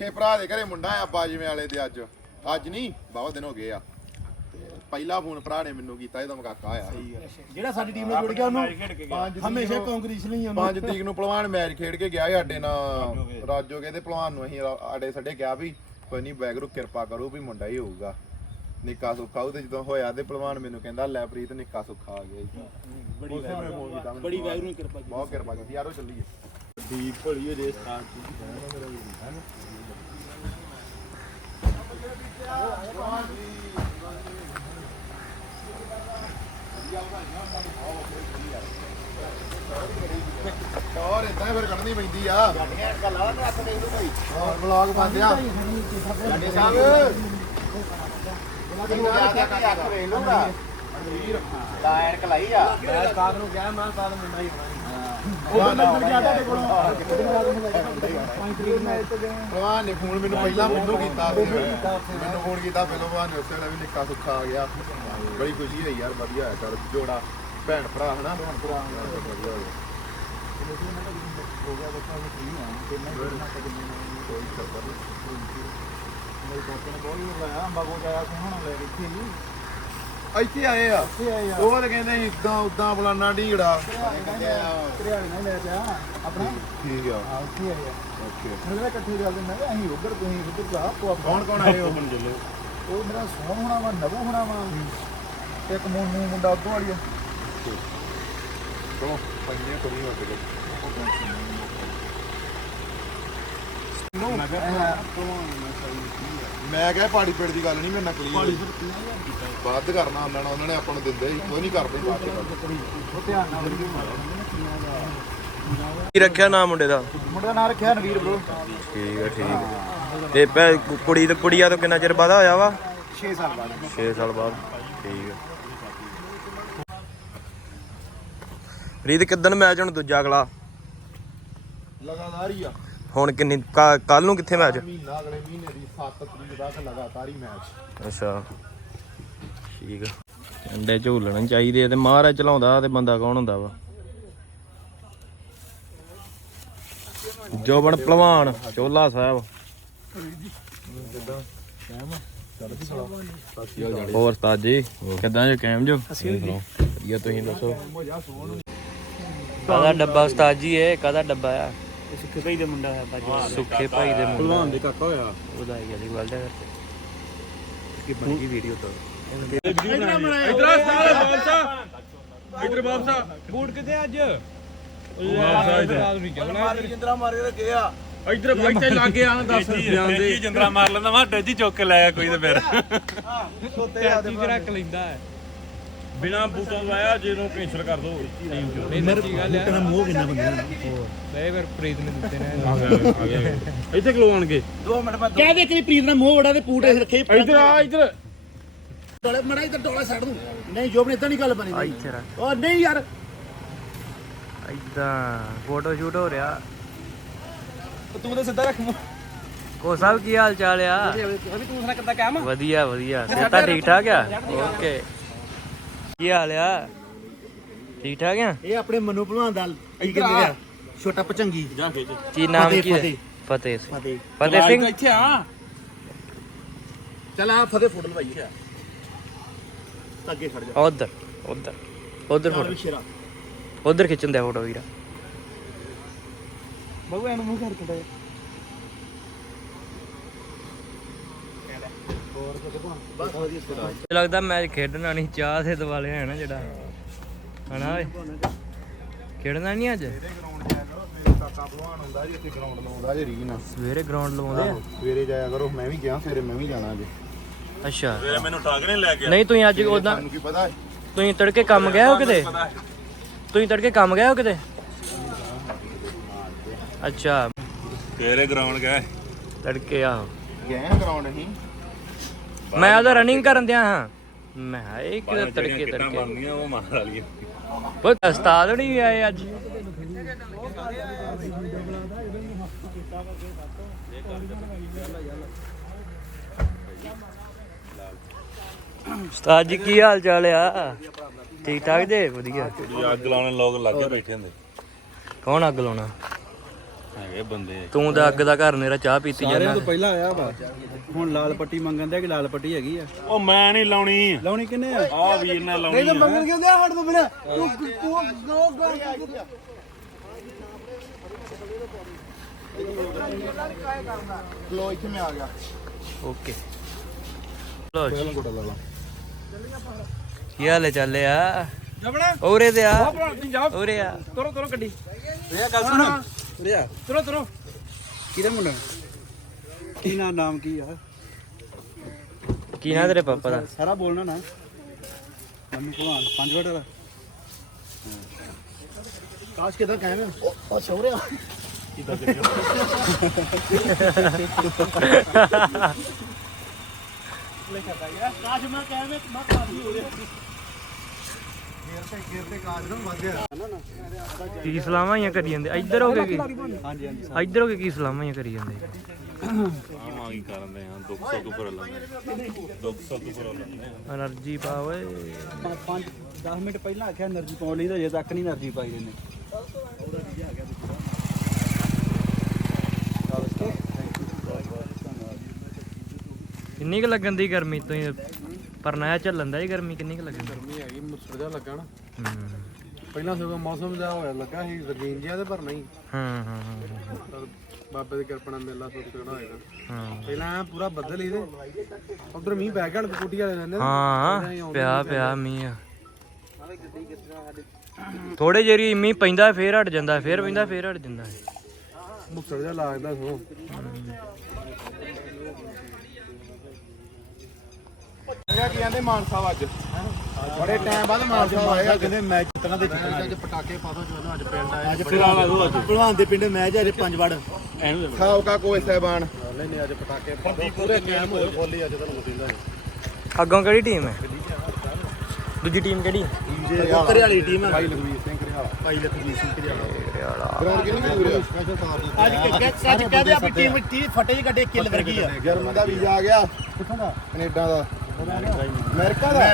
ਸਕੇ ਭਰਾ ਦੇ ਘਰੇ ਮੁੰਡਾ ਆ ਬਾਜਵੇਂ ਵਾਲੇ ਦੇ ਅੱਜ। ਅੱਜ ਨਹੀਂ ਬਹੁਤ ਦਿਨ ਹੋ ਗਏ ਆ। ਤੇ ਪਹਿਲਾ ਫੋਨ ਭਰਾ ਨੇ ਮੈਨੂੰ ਕੀਤਾ ਇਹਦਾ ਕਾਕਾ ਆਇਆ। ਜਿਹੜਾ ਸਾਡੀ ਟੀਮ ਨਾਲ ਜੁੜ ਗਿਆ ਉਹਨੂੰ ਹਮੇਸ਼ਾ ਕੰਗਰੈਚੁਲੇਸ਼ਨ ਹੀ ਪੰਜ ਤਰੀਕ ਨੂੰ ਪਹਿਲਵਾਨ ਮੈਚ ਖੇਡ ਕੇ ਗਿਆ ਸੀ ਸਾਡੇ ਨਾਲ ਰਾਜੋਗੇ ਦੇ ਪਹਿਲਵਾਨ ਨੂੰ ਅਸੀਂ ਆੜੇ ਸਾਡੇ ਕਿਹਾ ਵੀ ਕੋਈ ਨਹੀਂ ਬੈਗਰੂ ਕਿਰਪਾ ਕਰੋ ਵੀ ਮੁੰਡਾ ਹੀ ਹੋਊਗਾ। ਨਿੱਕਾ ਸੁੱਖਾ ਉਹ ਤੇ ਜਦੋਂ ਹੋਇਆ ਤੇ ਪਹਿਲਵਾਨ ਮੈਨੂੰ ਕਹਿੰਦਾ ਲੈ ਪ੍ਰੀਤ ਨਿੱਕਾ ਸੁੱਖਾ ਆ ਗਿਆ ਜੀ। ਬੜੀ ਬੜੀ ਵੈਗਰੂ ਕਿਰਪਾ ਬਹੁਤ ਕਿਰਪਾ ਕੀਤੀ ਯਾਰੋ ਚੱਲੀਏ। ਦੀ ਭਲੀ ਹੋ ਜੇ ਸਟਾਰਟ ਇਦਾਂ ਫਿਰ ਕੱਢਣੀ ਪੈਂਦੀ ਆ। ਗੱਲਾਂ ਤਾਂ ਇਹਨੂੰ ਭਾਈ ਆ ਸਾਡੇ ਸਾਹਿਬ ਲਾਇਰ ਕਲਾਈ ਆ। ਮੈਂ ਕਾਦ ਨੂੰ ਕਿਹਾ ਮੈਂ ਕਾਦ ਮੁੰਡਾ ਹੀ ਹੋਣਾ। ਕੋਲੋਂ। ਭਲਵਾਨ ਨੇ ਫੋਨ ਮੈਨੂੰ ਪਹਿਲਾਂ ਮੈਨੂੰ ਕੀਤਾ ਸੀ। ਮੈਨੂੰ ਫੋਨ ਕੀਤਾ ਪਹਿਲਾਂ ਭਲਵਾਨ ਨੇ ਉਸੇ ਵੇਲੇ ਵੀ ਨਿੱਕਾ ਸੁੱਖਾ ਆ ਗਿਆ। ਬੜੀ ਖੁਸ਼ੀ ਹੋਈ ਯਾਰ ਵਧੀਆ ਹੋਇਆ ਚਲ ਜੋੜਾ ਭੈਣ ਭਰਾ ਹਨਾ? ਭੈਣ ਭਰਾ ਵਧੀਆ ਹੋਇਆ। ਹੋ ਗਿਆ ਬੱਚਾ ਨੂੰ ਫ੍ਰੀ ਆ ਤੇ ਮੈਂ ਕੋਈ ਚੱਕਰ ਨਹੀਂ ਮੇਰੇ ਨੇ ਬਹੁਤ ਹੀ ਲਾਇਆ ਬਾਗੋ ਜਾਇਆ ਸੀ ਹੁਣ ਲੈ ਕੇ ਇੱਥੇ ਹੀ। ਇੱਥੇ ਆਏ ਆ। ਇੱਥੇ ਆਏ ਆ। ਉਹ ਤਾਂ ਕਹਿੰਦੇ ਇਦਾਂ ਉਦਾਂ ਫਲਾਨਾ ਢੀੜਾ ਤੇਰੇ ਨਾਲ ਲੈ ਜਾ ਆਪਣਾ। ਠੀਕ ਆ। ਆ ਉੱਥੇ ਆਏ ਆ। ਓਕੇ। ਹੁਣ ਜਿਹੜਾ ਇਕੱਠੇ ਚੱਲਦੇ ਮੈਂ ਕਿਹਾ ਅਸੀਂ ਉਧਰ ਤੁਸੀਂ ਉਧਰ ਜਾ ਆਪੋ ਆਪਣਾ। ਕੌਣ ਕੌਣ ਆਏ ਉਹ ਹੁਣ ਚੱਲੋ ਉਹ ਮੇਰਾ ਸੋਹਣ ਹੋਣਾ ਵਾ ਨਵੂ ਹੋਣਾ ਵਾ। ਤੇ ਇੱਕ ਮੂੰਹ ਮੁੰਡਾ ਉਦੋਂ ਵਾਲੀ ਆ ਚਲੋ ਪੰਜੇ ਕੁੜੀ ਹੋ ਗਏ ਮੈਂ ਕਿਹਾ ਪਾੜੀ ਪੇੜ ਦੀ ਗੱਲ ਨਹੀਂ ਮੇਰੇ ਨਾਲ ਕਲੀ ਬਾਅਦ ਕਰਨਾ ਉਹਨਾਂ ਨਾਲ ਉਹਨਾਂ ਨੇ ਆਪਾਂ ਨੂੰ ਦਿੰਦੇ ਸੀ ਕੋਈ ਨਹੀਂ ਕਰਦੇ ਬਾਅਦ ਚ ਕਰਦੇ। ਉਹ ਧਿਆਨ ਨਾਲ ਵੀਡੀਓ ਕੀ ਰੱਖਿਆ ਨਾਮ ਮੁੰਡੇ ਦਾ? ਮੁੰਡੇ ਦਾ ਨਾਂ ਰੱਖਿਆ ਨਵੀਰ ਬ్రో ਠੀਕ ਹੈ ਠੀਕ ਹੈ ਤੇ ਭੈ ਕੁੜੀ ਤੇ ਕੁੜੀਆਂ ਤੋਂ ਕਿੰਨਾ ਚਿਰ ਬਾਅਦ ਹੋਇਆ ਵਾ? 6 ਸਾਲ ਬਾਅਦ। 6 ਸਾਲ ਬਾਅਦ ਠੀਕ ਹੈ ਰੀਤ ਕਿਦਨ ਮੈਚ ਹੁਣ ਦੂਜਾ ਅਗਲਾ? ਲਗਾਤਾਰ ਹੀ ਆ। ਹੁਣ ਕਿੰਨੀ ਕੱਲ ਨੂੰ ਕਿੱਥੇ ਮੈਚ ਮਹੀਨਾ ਅਗਲੇ ਮਹੀਨੇ ਦੀ 7 ਤਰੀਕ ਤੱਕ ਲਗਾਤਾਰ ਹੀ ਮੈਚ ਅੱਛਾ। ਠੀਕ ਹੈ ਅੰਡੇ ਝੂਲਣੇ ਚਾਹੀਦੇ ਆ ਤੇ ਮਹਾਰਾਜ ਚਲਾਉਂਦਾ ਤੇ ਬੰਦਾ ਕੌਣ ਹੁੰਦਾ ਵਾ? ਜੋਬਨ ਪਹਿਲਵਾਨ ਚੋਲਾ ਸਾਹਿਬ। ਹੋਰ ਉਸਤਾਦ ਜੀ ਕਿਦਾਂ ਜੋ ਕੈਮ ਜੋ? ਵਧੀਆ ਤੁਸੀਂ ਦੱਸੋ। ਕਾਦਾ ਡੱਬਾ ਉਸਤਾਦ ਜੀ ਇਹ ਕਾਦਾ ਡੱਬਾ ਆ? ਸੁੱਖੇ ਭਾਈ ਦਾ ਮੁੰਡਾ ਹੈ ਬਾਜੀ ਸੁੱਖੇ ਭਾਈ ਦੇ ਮੁੰਡਾ। ਦੇ ਕਾਕਾ ਹੋਇਆ। ਵਧਾਈ ਵਾਲੀ ਗੱਲ ਹੈ ਕਿ ਬਣ ਗਈ ਵੀਡੀਓ ਤੋਂ? ਬੂਟ ਕਿਤੇ ਅੱਜ? ਜਿੰਦਰਾ ਮਾਰ ਕੇ ਰੱਖੇ ਆ। ਇੱਧਰ ਇੱਥੇ ਲੱਗ ਗਿਆ ਨਾ ਦੱਸ। ਜਾਂਦੇ ਜਿੰਦਰਾ ਮਾਰ ਲੈਂਦਾ ਵਾ ਡੱਜੀ ਚੁੱਕ ਕੇ ਲਾਇਆ ਕੋਈ ਤੇ ਫਿਰ। ਸੋਤੇ ਆ ਤੇ ਰੱਖ ਲੈਂਦਾ ਹੈ। ਬਿਨਾ ਬੂਟਾਂ ਲਾਇਆ ਜਿਹਨੂੰ ਕੈਂਸਲ ਕਰ ਦੋ। ਟੀਮ ਚੋਂ ਕਹਿੰਦਾ ਮੋਹ ਕਿੰਨਾ ਬੰਦੇ ਨੇ ਇੱਥੇ ਖਲੋਣਗੇ। 2 ਮਿੰਟ ਮੈਂ ਕਹਿ ਦੇ ਕਿ ਪ੍ਰੀਤ ਨੇ ਮੋਹ ਵੜਾ ਤੇ ਪੂਟੇ ਰੱਖੇ। ਇੱਧਰ ਆ ਇੱਧਰ। ਡੋਲੇ ਮੜਾ ਇੱਧਰ ਡੋਲਾ ਛੱਡ ਦੂੰ। ਨਹੀਂ ਜੋਬ ਨੇ ਇਦਾਂ ਨਹੀਂ ਗੱਲ ਬਣੀ। ਆ ਇੱਥੇ ਰੱਖ। ਉਹ ਨਹੀਂ ਯਾਰ। ਇਦਾਂ ਫੋਟੋ ਸ਼ੂਟ ਹੋ ਰਿਹਾ। ਤੂੰ ਤਾਂ ਸਿੱਧਾ ਰੱਖ ਮੂੰਹ। ਕੋ ਸਭ ਕੀ ਹਾਲ ਚਾਲ ਆ? ਅਭੀ ਤੂੰ ਸੁਣਾ ਕਿੱਦਾਂ ਕੰਮ ਵਧੀਆ ਵਧੀਆ। ਸਿਹਤਾਂ ਠੀਕ ਠਾਕ ਆ? ਓਕੇ। ਕੀ ਹਾਲ ਆ? ਠੀਕ ਠਾਕ ਆ? ਇਹ ਆਪਣੇ ਮਨੂ ਭਲਵਾਨ ਦਾ ਕੀ ਕਹਿੰਦੇ ਆ? ਛੋਟਾ ਪਚੰਗੀ। ਕੀ ਨਾਮ ਕੀ ਹੈ? ਫਤਿਹ। ਸਿੰਘ। ਫਤਿਹ। ਫਤਿਹ ਸਿੰਘ? ਇੱਥੇ ਆ। ਚਲ ਆ ਫਤਿਹ ਫੋਟੋ ਲਵਾਈ ਆ। ਅੱਗੇ ਖੜ ਜਾ। ਉਧਰ ਉਧਰ। ਉਧਰ ਫੋਟੋ। ਉਧਰ ਖਿੱਚਣ ਦਿਆ ਫੋਟੋ ਵੀਰਾ। ਬਗੂ ਐਨੂੰ ਮੂੰਹ ਕਰ ਕਿਦਾ ਬਸ ਵਧੀਆ ਸੁਣਾ ਲੱਗਦਾ ਮੈਚ ਖੇਡਣਾ ਨਹੀਂ ਚਾਹ ਦੇ ਦਿਵਾਲੇ ਹੈ ਨਾ ਜਿਹੜਾ। ਹਨਾ ਓਏ? ਖੇਡਣਾ ਨਹੀਂ ਅੱਜ? ਮੇਰੇ ਕਾਕਾ ਭਲਵਾਨ ਹੁੰਦਾ ਜੀ ਇੱਥੇ ਗਰਾਊਂਡ ਲਾਉਂਦਾ ਜੀ ਰੀਨ। ਸਵੇਰੇ ਗਰਾਊਂਡ ਲਵਾਉਂਦੇ ਆ? ਸਵੇਰੇ ਜਾਇਆ ਕਰੋ ਮੈਂ ਵੀ ਗਿਆ ਸਵੇਰੇ ਮੈਂ ਵੀ ਜਾਣਾ ਜੀ ਅੱਛਾ। ਮੈਨੂੰ ਠਾਕ ਨਹੀਂ ਲੈ ਗਿਆ ਨਹੀਂ ਤੁਸੀਂ ਅੱਜ ਉਦਾਂ ਤੁਹਾਨੂੰ ਕੀ ਪਤਾ? ਤੁਸੀਂ ਤੜਕੇ ਕੰਮ ਗਏ ਹੋ ਕਿਤੇ? ਤੁਸੀਂ ਤੜਕੇ ਕੰਮ ਗਏ ਹੋ ਕਿਤੇ? ਅੱਛਾ। ਤੇਰੇ ਗਰਾਊਂਡ ਗਏ। ਤੜਕੇ ਆਹੋ। ਗਏ ਗਰਾਊਂਡ ਅਸੀਂ? ਮੈਂ ਉਹਦਾ ਰਨਿੰਗ ਕਰਨ ਦਿਆ ਹਾਂ। ਮੈਂ ਕਿਹਾ ਇਹ ਕਿਤੇ ਤੜਕੇ ਤੜਕੇ। ਬਣਦੀਆਂ ਉਹ ਮਾਰ ਵਾਲੀਆਂ। ਉਹ ਉਸਤਾਦ ਨਹੀਂ ਆਏ ਅੱਜ। ਉਸਤਾਦ ਜੀ ਕੀ ਹਾਲ ਚਾਲ ਆ? ਠੀਕ ਠਾਕ ਜੇ? ਵਧੀਆ। ਅੱਗ ਲਾਉਣੇ ਲੋਕ ਲੱਗੇ ਬੈਠੇ ਹੁੰਦੇ। ਕੌਣ ਅੱਗ ਲਾਉਣਾ? ਹੈਗੇ ਬੰਦੇ। ਤੂੰ ਤਾਂ ਅੱਗ ਦਾ ਘਰ ਮੇਰਾ ਚਾਹ ਪੀਤੀ ਸਾਰਿਆਂ ਜਾਂਦਾ। ਤੋਂ ਪਹਿਲਾਂ ਆਇਆ ਵਾ। ਹੁਣ ਲਾਲ ਪੱਟੀ ਮੰਗਣ ਦਿਆ ਕਿ ਲਾਲ ਪੱਟੀ ਹੈਗੀ ਆ? ਉਹ ਮੈਂ ਨਹੀਂ ਲਾਉਣੀ। ਲਾਉਣੀ ਕਿੰਨੇ ਆ? ਆ ਵੀਰ ਨੇ ਲਾਉਣੀ ਆ। ਮੰਗਣ ਕਿਉਂ ਦਿਆ ਹੱਟ ਤੋਂ ਬਿਨਾ? ਲੋ ਇੱਥੇ ਮੈਂ ਆ ਗਿਆ। ਓਕੇ। ਲੋ ਕੀ ਹਾਲ ਹੈ ਚੱਲਿਆ ਜਬੜਾ ਔਰੇ ਤੇ ਆ। ਜਾ ਔਰੇ ਆ। ਤੁਰੋ ਤੁਰੋ ਗੱਡੀ। ਰਿਆ ਗੱਲ ਸੁਣ। ਰਿਆ ਤੁਰੋ ਤੁਰੋ। ਕਿਹਦਾ ਮੁੰਡਾ? ਕੀ ਨਾ ਨਾਮ ਕੀ ਆ? ਕੀ ਨਾ ਤੇਰੇ ਪਾਪਾ ਦਾ? ਸਾਰਾ ਬੋਲਣਾ ਨਾ। ਮੰਮੀ ਭਗਵਾਨ ਪੰਜ ਵੜ ਵਾਲਾ। ਕਾਸ਼ ਕਿਦਾਂ ਕਹਿਣਾ? ਉਹ ਸ਼ੌਰਿਆ ਕਾਸ਼ ਮੈਂ ਕਹਿਵੇਂ ਮੈਂ ਕਾਸ਼ ਹੋ ਰਿਹਾ। ਕੀ ਸਲਾਮਾਂ ਹੀ ਕਰੀ ਜਾਂਦੇ? ਇੱਧਰ ਹੋ ਕੇ ਕੀ? ਹਾਂਜੀ ਇੱਧਰ ਹੋ ਕੇ ਕੀ ਸਲਾਮਾਂ ਹੀ ਕਰੀ ਜਾਂਦੇ? ਆਵਾਂ ਕੀ ਕਰਦੇ ਆ ਦੁੱਖ ਸੁੱਖ ਉੱਪਰ ਲਾਉਂਦੇ ਦੁੱਖ ਸੁੱਖ ਉੱਪਰ ਲਾਉਂਦੇ એનર્ਜੀ ਪਾ ਓਏ। 5 10 ਮਿੰਟ ਪਹਿਲਾਂ ਆਖਿਆ એનર્ਜੀ ਪਾਉਣ ਲਈ ਤਾਂ ਅਜੇ ਤੱਕ ਨਹੀਂ એનર્ਜੀ ਪਾਈ ਇਹਨੇ ਕਿੰਨੀ ਕੁ ਲੱਗਣ ਦੀ ਗਰਮੀ ਤੋਂ ਹੀ ਪਰ ਨਾ ਚੱਲਣ ਦਾ ਹੀ ਗਰਮੀ ਕਿੰਨੀ ਕੁ ਲੱਗਣ ਦੀ ਗਰਮੀ ਹੈਗੀ ਮੁਸੜ ਜਿਹਾ ਲੱਗਾ ਨਾ। ਹੂੰ। ਪਹਿਲਾਂ ਸਗੋਂ ਮੌਸਮ ਜਿਹਾ ਹੋਇਆ ਲੱਗਾ ਸੀ ਰਗੀਨ ਜਿਹਾ ਤੇ ਪਰ ਨਹੀਂ। ਹਾਂ ਹਾਂ ਹਾਂ, ਪਰ ਬਾਬੇ ਦੀ ਕਿਰਪਾ ਨਾਲ ਮੇਲਾ ਸੁੱਟ ਕਰਨਾ ਹੋਏਗਾ ਹਾਂ। ਪਹਿਲਾਂ ਐਂ ਪੂਰਾ ਬੱਦਲ ਹੀ ਤੇ ਉਧਰ ਮੀਂਹ ਪੈ ਗਿਆ ਕੋਟੀ ਵਾਲੇ ਨੇ। ਹਾਂ ਪਿਆ ਪਿਆ ਮੀਂਹ। ਆ ਥੋੜੇ ਜਿਹੀ ਮੀਂਹ ਪੈਂਦਾ ਫੇਰ ਹਟ ਜਾਂਦਾ ਫੇਰ ਪੈਂਦਾ ਫੇਰ ਹਟ ਜਾਂਦਾ। ਮੁਸੜ ਜਿਹਾ ਲੱਗਦਾ ਸੋ ਇਹ ਕੀ ਕਹਿੰਦੇ ਮਾਨ ਸਾਹਿਬ ਅੱਜ। ਬੜੇ ਟਾਈਮ ਬਾਅਦ ਮਾਨ ਸਾਹਿਬ ਆਏ ਆ ਕਹਿੰਦੇ ਮੈਚ ਜਿੱਤਣਾ ਤੇ ਜਿੱਤਣਾ ਅੱਜ। ਪਟਾਕੇ ਪਾ ਦੋ ਜਦੋਂ ਅੱਜ ਪਿੰਡ ਆਏ। ਅੱਜ ਭਲਵਾਨ ਦੇ ਪਿੰਡ ਮੈਚ ਹੈ ਪੰਜ ਵੜ। ਸਾਬਕਾ ਕੋਈ ਸਹਿਬਾਨ। ਨਹੀਂ ਨਹੀਂ ਅੱਜ ਪਟਾਕੇ ਪਾ ਦੋ। ਪੂਰੇ ਕੈਮ ਹੋਏ ਫੋਲੀ ਅੱਜ ਤੁਹਾਨੂੰ ਦਿੰਦਾ ਅੱਗੋਂ ਕਿਹੜੀ ਟੀਮ ਹੈ? ਦੂਜੀ ਟੀਮ ਕਿਹੜੀ? ਉੱਤਰੇ ਵਾਲੀ ਟੀਮ ਹੈ ਭਾਈ ਲਖਵੀਰ ਸਿੰਘ ਘਰਿਆਲਾ ਭਾਈ ਲਖਵੀਰ ਸਿੰਘ ਘਰਿਆਲਾ ਗਰਾਊਂਡ ਕਿੰਨੀ ਕੁ ਦੂਰ ਆ ਸਪੈਸ਼ਲ ਤਾਰ ਅੱਜ ਕਿ- ਅੱਜ ਕਹਿੰਦੇ ਆਪਣੀ ਟੀਮ ਟੀ ਫਟੇ ਜੀ ਗੱਡੇ ਕਿੱਲ ਵਰਗੀ ਆ। ਜਰਮਨ ਦਾ ਵੀਜ਼ਾ ਆ ਗਿਆ। ਕਿੱਥੋਂ ਦਾ? ਕੈਨੇਡਾ ਦਾ। ਅਮਰੀਕਾ ਦਾ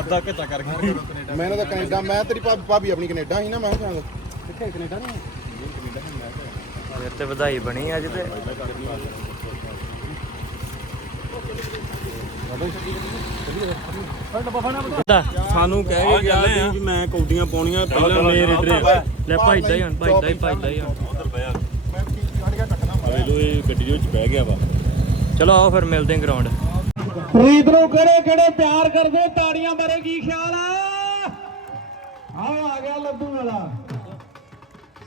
ਅੱਧਾ ਘਟਾ ਕਰ ਗਏ ਮੈਨੂੰ ਤਾਂ ਕੈਨੇਡਾ ਮੈਂ ਤੇਰੀ ਭਾਬੀ ਆਪਣੀ ਕੈਨੇਡਾ ਸੀ ਨਾ ਮੈਂ ਕਿਹਾ ਕਿੱਥੇ ਕੈਨੇਡਾ ਨਹੀਂ ਫਿਰ ਤੇ ਵਧਾਈ ਬਣੀ ਅੱਜ ਤੇ। ਸਾਨੂੰ ਕਹਿ ਕੇ ਗਿਆ ਸੀ ਵੀ ਮੈਂ ਕੌਡੀਆਂ ਪਾਉਣੀਆਂ ਪਹਿਲਾਂ ਮੇਰੇ ਇਧਰ ਲੈ ਭਾਈਦਾ ਹੀ ਹਣ ਭਾਈਦਾ ਹੀ ਭਾਈਦਾ ਹੀ ਹਣ ਉਧਰ ਪਿਆ ਵੇ ਲੋ ਇਹ ਗੱਡੀ ਦੇ ਵਿੱਚ ਬਹਿ ਗਿਆ ਵਾ। ਚਲੋ ਆਓ ਫਿਰ ਮਿਲਦੇ ਹਾਂ ਗਰਾਊਂਡ ਪ੍ਰੀਤ ਨੂੰ ਕਿਹੜੇ ਕਿਹੜੇ ਪਿਆਰ ਕਰਦੇ, ਤਾੜੀਆਂ ਬਾਰੇ ਕੀ ਖਿਆਲ ਆ? ਆਓ ਆ ਗਿਆ ਲੱਡੂ ਵਾਲਾ।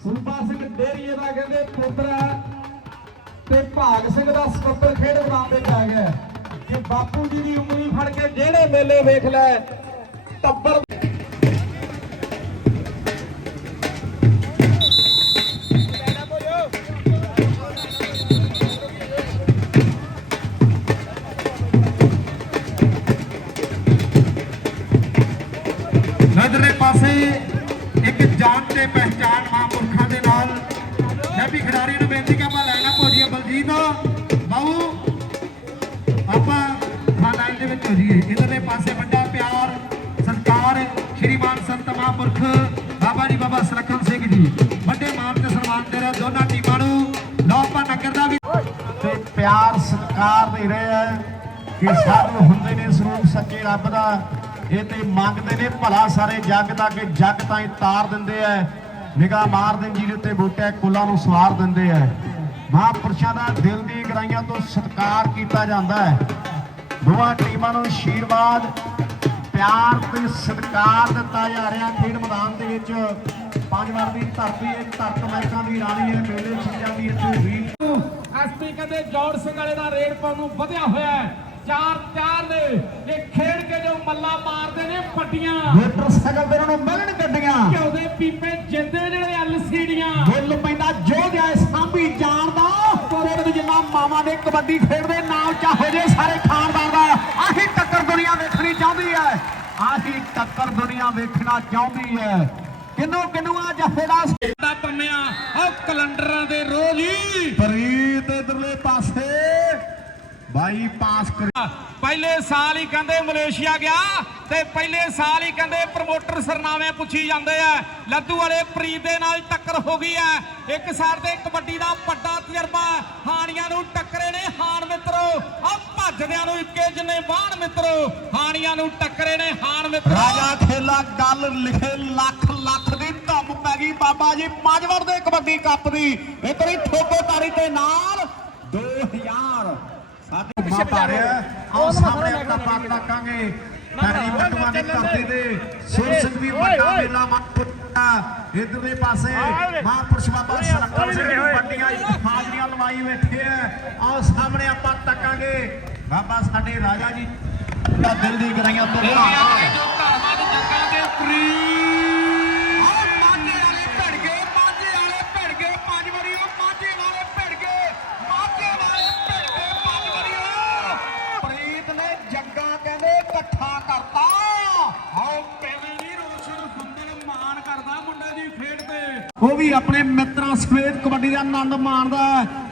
ਸੂਬਾ ਸਿੰਘ ਡੇਰੀਏ ਦਾ ਕਹਿੰਦੇ ਪੁੱਤਰ ਹੈ ਤੇ ਭਾਗ ਸਿੰਘ ਦਾ ਸਕੱਤਰ ਖੇਡ ਮੈਦਾਨ ਵਿੱਚ ਆ ਗਿਆ। ਜੇ ਬਾਪੂ ਜੀ ਦੀ ਉਂਗਲੀ ਫੜ ਕੇ ਜਿਹੜੇ ਮੇਲੇ ਵੇਖ ਲੈ ਟੱਬਰ ਵਿੱਚ ਹੋ। ਜੀਏ ਇਧਰਲੇ ਪਾਸੇ ਵੱਡਾ ਪਿਆਰ, ਸਤਿਕਾਰ, ਸ਼੍ਰੀਮਾਨ ਸੰਤ ਮਹਾਂਪੁਰਖ ਬਾਬਾ ਜੀ ਬਾਬਾ ਸਰਖਣ ਸਿੰਘ ਜੀ। ਵੱਡੇ ਮਾਨ ਤੇ ਸਨਮਾਨ ਦੇ ਰਹੇ ਦੋਨਾਂ ਟੀਮਾਂ ਨੂੰ ਲੋਪਾ ਨਗਰ ਦਾ ਵੀ ਤੇ ਪਿਆਰ, ਸਤਿਕਾਰ ਦੇ ਰਹੇ ਆ ਕਿ ਸਾਨੂੰ ਹੁੰਦੇ ਨੇ ਸਰੂਪ ਸੱਚੇ ਰੱਬ ਦਾ। ਇਹ ਤੇ ਮੰਗਦੇ ਨੇ, ਭਲਾ ਸਾਰੇ ਜੱਗ ਦਾ ਕਿ ਜੱਗ ਤਾਂ ਹੀ ਤਾਰ ਦਿੰਦੇ ਐ ਨਿਗਾ ਮਾਰਦੇ ਜੀ ਦੇ ਉੱਤੇ ਬੂਟੇ ਕੁਲਾਂ ਨੂੰ ਸਵਾਰ ਦਿੰਦੇ ਐ ਮਹਾਂਪੁਰਸ਼ਾਂ ਦਾ ਦਿਲ ਦੀ ਗਰਾਈਆਂ ਤੋਂ ਸਤਿਕਾਰ ਕੀਤਾ ਜਾਂਦਾ ਹੈ। ਦੋਵਾਂ ਟੀਮਾਂ ਨੂੰ ਆਸ਼ੀਰਵਾਦ ਪਿਆਰ ਤੇ ਸਤਿਕਾਰ ਦਿੱਤਾ ਜਾ ਰਿਹਾ। ਖੇਡ ਮੈਦਾਨ ਦੇ ਵਿੱਚ ਪੰਜ ਵਾਰ ਦੀ ਧਰਤੀ ਇੱਕ ਧਰਤ ਮੈਚਾਂ ਦੀ ਰਾਣੀ ਹੈ। ਮੇਲੇ ਛਿੰਜਾਂ ਦੀ ਇੱਥੇ ਵੀ ਐਸਪੀ ਕਹਿੰਦੇ ਜੌੜ ਸਿੰਘ ਵਾਲੇ ਦਾ ਰੇਡ ਪਾਉਣ ਨੂੰ ਵਧਿਆ ਹੋਇਆ ਹੈ। ਚਾਰ ਚਾਰ ਨੇ। ਇਹ ਖੇਡ ਕੇ ਜੋ ਮੱਲਾ ਮਾਰਦੇ ਨੇ ਪੱਟੀਆਂ ਮੋਟਰਸਾਈਕਲ ਤੇ ਉਹਨਾਂ ਨੂੰ ਮਿਲਣ ਗੱਡੀਆਂ। ਘਿਓ ਦੇ ਪੀਪੇ ਜਿੰਦੇ ਜਿਹੜੇ ਐਲਸੀਡੀਆਂ। ਮੁੱਲ ਪੈਂਦਾ ਜੋ ਜਾਏ ਸਾਂਭੀ ਜਾਣ ਦਾ। ਕੋਰੇ ਜਿੰਨਾ ਮਾਵਾਂ ਦੇ ਕਬੱਡੀ ਖੇਡਦੇ ਨਾਲ ਚਾਹੋ ਜੇ ਸਾਰੇ ਖਾਨਦਾਨ ਦਾ ਆਹੀ ਟੱਕਰ ਦੁਨੀਆ ਵੇਖਣੀ ਚਾਹੁੰਦੀ ਹੈ ਟੱਕਰ ਦੁਨੀਆ ਵੇਖਣਾ ਚਾਹੁੰਦੀ ਹੈ। ਕਿੰਨੂ ਕਿੰਨੂ ਆ ਜੱਫੇ ਦਾ ਪੰਨਿਆ ਉਹ ਕੈਲੰਡਰਾਂ ਦੇ ਰੋਜ਼ ਹੀ। ਪ੍ਰੀਤ ਇਧਰਲੇ ਪਾਸੇ। ਬਾਈ ਪਾਸ ਕਰ ਪਹਿਲੇ ਸਾਲ ਹੀ ਕਹਿੰਦੇ ਮਲੇਸ਼ੀਆ ਗਿਆ ਤੇ ਪਹਿਲੇ ਸਾਲ ਹੀ ਕਹਿੰਦੇ ਪ੍ਰਮੋਟਰ ਸਰਨਾਮੇ ਪੁੱਛੀ ਜਾਂਦੇ ਆ। ਲੱਦੂ ਵਾਲੇ ਪ੍ਰੀਤ ਦੇ ਨਾਲ ਟੱਕਰ ਹੋ ਗਈ ਹੈ ਇੱਕ ਸਾਈਡ ਤੇ ਕਬੱਡੀ ਦਾ ਵੱਡਾ ਤਜਰਬਾ। ਹਾਣੀਆਂ ਨੂੰ ਟੱਕਰੇ ਨੇ ਹਾਣ ਮਿੱਤਰੋ। ਆ ਭੱਜਦਿਆਂ ਨੂੰ ਇੱਕੇ ਜਿੰਨੇ ਬਾਣ ਮਿੱਤਰੋ। ਹਾਣੀਆਂ ਨੂੰ ਟੱਕਰੇ ਨੇ ਹਾਣ ਮਿੱਤਰੋ। ਰਾਜਾ ਖੇਲਾ ਗੱਲ ਲਿਖੇ ਲੱਖ ਲੱਖ ਦੀ ਧੁੰਮ ਪੈ ਗਈ। ਬਾਬਾ ਜੀ ਪੰਜਵਰ ਦੇ ਕਬੱਡੀ ਕੱਪ ਦੀ। ਇਤਰੀ ਠੋਕੋ ਤਾਰੀ ਦੇ ਨਾਲ। 2000 ਸਾਡੇ ਪਿੱਛੇ ਪਾ ਰਿਹਾ ਆਓ ਸਾਹਮਣੇ ਆਪਣਾ ਪਾਕ ਰੱਖਾਂਗੇ। ਪੈਰੀ ਪਟਵਾ ਦੇ ਧਰਤੀ ਦੇ ਸੁਰ ਸਿੰਘ ਵੀ ਵੱਡਾ ਮੇਲਾ ਮਾਪੁੱਟਾ ਇਧਰਲੇ ਪਾਸੇ ਮਹਾਂਪੁਰਸ਼ ਬਾਬਾ ਸਰਕਾਰ ਸਿੰਘ ਦੀ ਵੱਡੀਆਂ ਹਾਜ਼ਰੀਆਂ ਲਵਾਈ ਬੈਠੇ ਆ। ਆਓ ਸਾਹਮਣੇ ਆਪਾਂ ਤੱਕਾਂਗੇ ਬਾਬਾ ਸਾਡੇ ਰਾਜਾ ਜੀ ਦਾ ਦਿਲ ਦੀ ਗਰਾਈਆਂ ਤੋਂ ਧੰਨਵਾਦ ਜੋ ਧਰਮਾਂ ਦੀ ਜੰਗਾਂ ਦੇ ਪ੍ਰੀਤ ਉਹ ਵੀ ਆਪਣੇ ਮਿੱਤਰਾਂ ਸਮੇਤ ਕਬੱਡੀ ਦਾ ਆਨੰਦ ਮਾਣਦਾ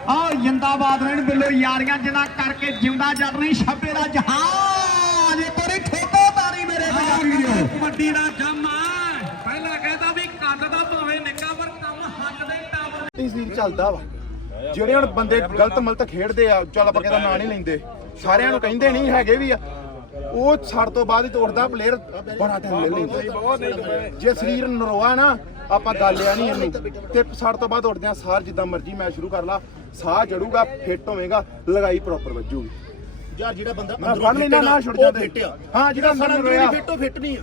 ਆ ਜਿੰਦਾਬਾਦ ਰਹਿਣ ਬਿੱਲੋ ਯਾਰੀਆਂ ਜਿਨ੍ਹਾਂ ਕਰਕੇ ਜਿਉਂਦਾ ਜੱਟ ਨਹੀਂ ਛੱਬੇ ਦਾ ਜਹਾਜ਼। ਤੋਰੀ ਠੋਕੋ ਤਾਰੀ ਮੇਰੇ ਪੰਜਾਬੀਓ ਕਬੱਡੀ ਦਾ ਜੰਮ ਪਹਿਲਾਂ ਕਹਿੰਦਾ ਵੀ ਕੱਦ ਦਾ ਭਾਵੇਂ ਨਿੱਕਾ ਪਰ ਕੰਮ ਹੱਕ ਦੇ ਟਾਵਰ ਟੀ ਸੀਲ ਚੱਲਦਾ ਵਾ। ਜਿਹੜੇ ਹੁਣ ਬੰਦੇ ਗਲਤ ਮਲਤ ਖੇਡਦੇ ਆ ਚੱਲ ਆਪਾਂ ਕਿਹਦਾ ਨਾਂ ਨਹੀਂ ਲੈਂਦੇ। ਸਾਰਿਆਂ ਨੂੰ ਕਹਿੰਦੇ ਨਹੀਂ ਹੈਗੇ ਵੀ ਆ। ਉਹ ਛੜ ਤੋਂ ਬਾਅਦ ਹੀ ਤੋੜਦਾ ਪਲੇਅਰ ਬੜਾ ਟਾਈਮ ਲੈ ਲੈਂਦਾ। ਜੇ ਸਰੀਰ ਨਰੋਆ ਨਾ ਆਪਾਂ ਗਾਲਿਆ ਨਹੀਂ ਇਹਨੂੰ। ਤੇ ਛੜ ਤੋਂ ਬਾਅਦ ਉੱਠਦੇ ਆ ਸਾਰ ਜਿੱਦਾਂ ਮਰਜ਼ੀ ਮੈਚ ਸ਼ੁਰੂ ਕਰ ਲਾ। ਸਾਹ ਚੜੂਗਾ ਫਿੱਟ ਹੋਵੇਗਾ ਲਗਾਈ ਪ੍ਰੋਪਰ ਵੱਜੂਗੀ। ਯਾਰ ਜਿਹੜਾ ਬੰਦਾ ਮੈਂ ਫੜ ਲੈਣਾ ਨਾ ਛੁੱਟ ਜਾਂਦੇ। ਹਾਂ ਜਿਹੜਾ ਅੰਦਰ ਨਰੋਇਆ ਫਿੱਟੋ ਫਿੱਟ ਨਹੀਂ ਆ।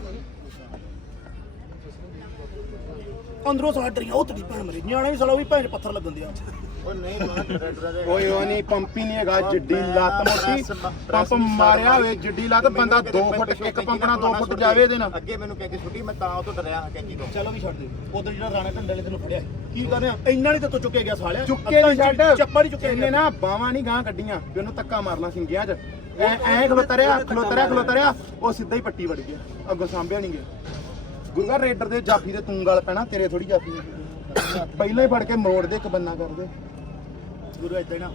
ਅੰਦਰੋਂ ਸਾਡਾ ਡਰੀਆਂ ਉਹ ਤੜੀ ਭੈਣ ਮਰੇ। ਨਿਆਣਾ ਵੀ ਸਾਲਾ ਵੀ ਭੈਣ ਪੱਥਰ ਲੱਗਣ ਦਿਆ। ਓਏ ਉਹ ਨਹੀਂ ਪੰਪ ਹੀ ਨਹੀਂ ਹੈਗਾ ਜਿੱਡੀ ਲੱਤ ਮੋਟੀ। ਪੰਪ ਮਾਰਿਆ ਹੋਵੇ ਜਿੱਡੀ ਲੱਤ ਬੰਦਾ 2 ਫੁੱਟ ਇੱਕ ਪੰਪਣਾ 2 ਫੁੱਟ ਜਾਵੇ ਇਹਦੇ ਨਾਲ। ਅੱਗੇ ਮੈਨੂੰ ਕਹਿ ਕੇ ਛੁੱਟੀ ਮੈਂ ਤਾਂ ਉਹ ਤੋਂ ਡਰਿਆ ਕੈਂਚੀ ਤੋਂ। ਚਲੋ ਵੀ ਛੱਡ ਦੇ। ਉਧਰ ਜਿਹੜਾ ਰਾਣਾ ਢੰਡੇ ਵਾਲੇ ਤੈਨੂੰ ਫੜਿਆ ਕੀ ਕਰ ਰਿਹਾ? ਇੰਨਾ ਨਹੀਂ ਤੇ ਤੂੰ ਚੁੱਕੇ ਗਿਆ ਸਾਲਿਆ। ਚੁੱਕੇ ਨਹੀਂ ਛੱਡ। ਚੱਪਾ ਨਹੀਂ ਚੁੱਕੇ ਇਹਨੇ ਨਾ ਬਾਵਾਂ ਨਹੀਂ ਗਾਂ ਕੱਢੀਆਂ ਵੀ ਉਹਨੂੰ ਧੱਕਾ ਮਾਰਨਾ ਸਿੰਗਿਆਂ 'ਚ। ਐ ਐ ਖਲੋਤਾ ਰਿਹਾ ਖਲੋਤਾ ਰਿਹਾ ਖਲੋਤਾ ਰਿਹਾ ਉਹ ਸਿੱਧਾ ਹੀ ਪੱਟੀ ਵੜ ਗਿਆ। ਅੱਗੋਂ ਸਾਂਭਿਆ ਨਹੀਂ ਗਿਆ। ਗੁਰਗਾ ਰੇਡਰ ਦੇ ਜਾਫੀ ਦੇ ਤੂੰ ਗੱਲ ਪੈਣਾ ਤੇਰੇ ਥੋੜੀ ਜਾਫੀ। ਹੈ। ਪਹਿਲਾਂ ਹੀ ਫੜ ਕੇ ਮੋੜ ਦੇ ਇੱਕ ਬੰਨਾ ਕਰ ਦੇ। ਗੁਰੂ ਹੀ ਨਾ।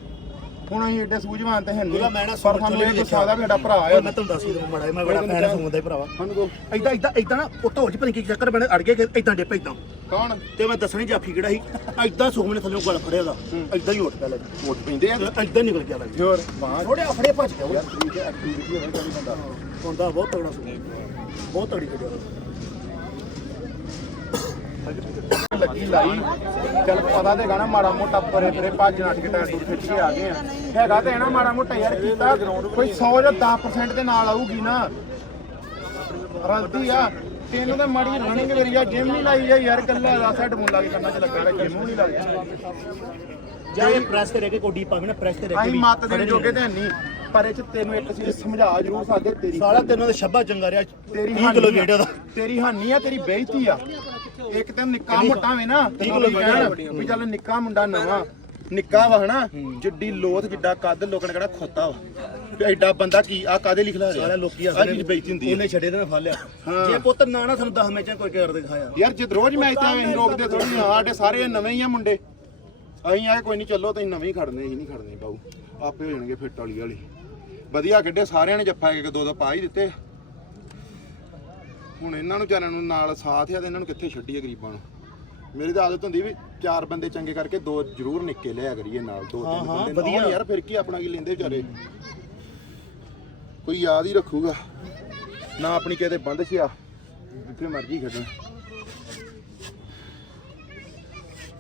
ਹੁਣ ਅਸੀਂ ਏਡੇ ਸੂਝਵਾਨ ਤੇ ਹੈ ਗੁਰੂ ਮੈਂ ਨਾ ਪਰ ਸਾਨੂੰ ਇਹ ਗੁੱਸਾ ਆਦਾ ਵੀ ਸਾਡਾ ਭਰਾ ਹੈ। ਮੈਂ ਤੁਹਾਨੂੰ ਦੱਸ ਦੂੰ ਮੜਾ ਮੈਂ ਬੜਾ ਫੈਨ ਸੁਣਦਾ ਹੀ ਭਰਾਵਾ। ਏਦਾਂ ਏਦਾਂ ਏਦਾਂ ਨਾ ਉਹ ਢੋਲ 'ਚ ਪਤਾ ਕੀ ਚੱਕਰ ਬਣੇ ਅੜ ਗਏ ਕਿ ਏਦਾਂ ਡਿੱਪ ਏਦਾਂ। ਕੌਣ? ਤੇ ਮੈਂ ਦੱਸਣੀ ਜਾਫੀ ਕਿਹੜਾ ਸੀ ਏਦਾਂ ਸੁਖਮ ਨੇ ਥੱਲੇ ਗਲ ਫੜਿਆ ਦਾ ਏਦਾਂ ਹੀ ਉੱਠ ਪਿਆ ਲੱਗ। ਵੋਟ ਪੈਂਦੇ ਆ। ਏਦਾਂ ਨਿਕਲ ਗਿਆ ਲੱਗ। ਹੋਰ ਥੋੜੇ ਫੜੇ ਭੱਜ ਗਿਆ ਯਾਰ ਠੀਕ ਹੈ ਐਕਟੀਵਿਟੀ ਹੋਵੇ ਕਦੀ ਬੰਦਾ। ਹੁੰਦਾ ਬਹੁਤ ਤਗੜਾ ਸੁਣਿਆ। ਬਹੁਤ ਤਗੜੀ ਖੇਡਿਆ ਲੱਗੀ ਲਾਈ। ਚੱਲ ਪਤਾ ਤੇ ਗਾਣਾ ਮਾੜਾ ਮੋਟਾ ਪਰੇ ਪਰੇ ਭੱਜ ਨੱਠ ਕੇ ਟਾਇਰ ਟੂਰ ਖਿੱਚ ਕੇ ਆ ਗਏ ਆ। ਹੈਗਾ ਤੇ ਹੈ ਨਾ ਮਾੜਾ ਮੋਟਾ ਯਾਰ ਕੀਤਾ। ਕੋਈ 100 ਜਾਂ 10% ਦੇ ਨਾਲ ਆਊਗੀ ਨਾ। ਰਲਦੀ ਆ। ਤੈਨੂੰ ਤਾਂ ਮਾੜੀ ਰਨਿੰਗ ਕਰੀ ਆ ਜਿਮ ਨਹੀਂ ਲਾਈ ਜਾ ਯਾਰ ਕੱਲਾ ਦਾ ਸੈੱਟ ਮੁੰਨ ਲਾ ਕੇ ਕੰਨਾਂ 'ਚ ਲੱਗਾ ਰਿਹਾ ਜਿਮ ਨਹੀਂ ਲੱਗਦਾ ਜਾਂ ਇਹ ਪ੍ਰੈਸ ਤੇ ਰਹਿ ਕੇ ਕੋਡੀ ਪਾਵੇ ਨਾ ਪ੍ਰੈਸ ਤੇ ਰਹਿ ਕੇ ਅਸੀਂ ਮੱਤ ਦੇਣ ਜੋਗੇ ਤੇ ਨਹੀਂ ਪਰ ਇਹ ਚ ਤੈਨੂੰ ਇੱਕ ਚੀਜ਼ ਸਮਝਾ ਜ਼ਰੂਰ ਸਕਦੇ ਤੇਰੀ। ਸਾਲਾ ਤੈਨੂੰ ਤਾਂ ਛੱਬਾ ਚੰਗਾ ਰਿਹਾ ਤੇਰੀ 30 ਕਿਲੋ ਵੇਟ ਉਹਦਾ ਤੇਰੀ ਹਾਨੀ ਆ ਤੇਰੀ ਬੇਇੱਜ਼ਤੀ ਆ। ਇੱਕ ਤਾਂ ਨਿੱਕਾ ਮੋਟਾ ਹੋਵੇ ਨਾ ਤੀਹ ਤੈਨੂੰ ਕਿਲੋ ਕਹਿਣ ਵੇਟ ਵੀ ਚੱਲ ਨਿੱਕਾ ਮੁੰਡਾ ਨਵਾਂ। ਨਿੱਕਾ ਵਾ ਹਨਾ ਜਿੱਡੀ ਲੋਥ ਜਿੱਡਾ ਕੱਦ ਲੋਕਾਂ ਕਿਹੜਾ ਖੋਤਾ ਵਾ। ਵੀ ਐਡਾ ਬੰਦਾ ਕੀ ਆ ਕਾਦੇ ਲਿਖ ਲਾ ਸਾਲਾ ਰਿਹਾ ਲੋਕੀ ਆ ਚੀਜ਼ ਬੇਇੱਜ਼ਤੀ ਹੁੰਦੀ ਉਹਨੇ ਛੱਡੇ ਤੇ ਮੈਂ ਫੜ ਲਿਆ। ਜੇ ਪੁੱਤ ਨਾ ਨਾ ਸਾਨੂੰ 10 ਮੈਚਾਂ ਕੋਈ ਕਰ ਦਿਖਾਇਆ। ਯਾਰ ਜਦ ਰੋਜ਼ ਮੈਚ ਤਾਂ ਰੋਕਦੇ ਥੋੜੀ ਆ ਸਾਡੇ ਸਾਰੇ ਨਵੇਂ ਹੀ ਆ ਮੁੰਡੇ। ਅਸੀਂ ਆਏ ਕੋਈ ਨਹੀਂ ਚੱਲੋ ਤੁਸੀਂ ਨਵੇਂ ਹੀ ਖੜਨੇ ਅਸੀਂ ਨਹੀਂ ਖੜਨੇ ਬਾਊ। ਆਪੇ ਹੋ ਜਾਣਗੇ ਫਿੱਟ ਵਾਲੀ ਵਾਲੀ। ਵਧੀਆ ਕਿੱਡੇ ਸਾਰਿਆਂ ਨੇ ਜੱਫਾ ਇੱਕ ਦੋ ਦੋ ਪਾ ਹੀ ਦਿੱਤੇ। ਹੁਣ ਇਹਨਾਂ ਨੂੰ ਚਾਰਾਂ ਨੂੰ ਨਾਲ ਸਾਥ ਆ ਤੇ ਇਹਨਾਂ ਨੂੰ ਕਿੱਥੇ ਛੱਡੀਏ ਗਰੀਬਾਂ ਨੂੰ? ਮੇਰੀ ਤਾਂ ਆਦਤ ਹੁੰਦੀ ਵੀ ਚਾਰ ਬੰਦੇ ਚੰਗੇ ਕਰਕੇ ਦੋ ਜ਼ਰੂਰ ਨਿੱਕੇ ਲਿਆ ਕਰੀਏ ਨਾਲ ਦੋ ਤਿੰਨ ਬੰਦੇ। ਵਧੀਆ। ਯਾਰ ਫਿਰ ਕੀ ਆਪਣਾ ਕੀ ਲੈਂਦੇ ਵਿਚਾਰੇ? ਕੋਈ ਯਾਦ ਹੀ ਰੱਖੂਗਾ। ਨਾ ਆਪਣੀ ਕਿਤੇ ਬੰਦ ਆ ਜਿੱਥੇ ਮਰਜ਼ੀ ਖੇਡਣ।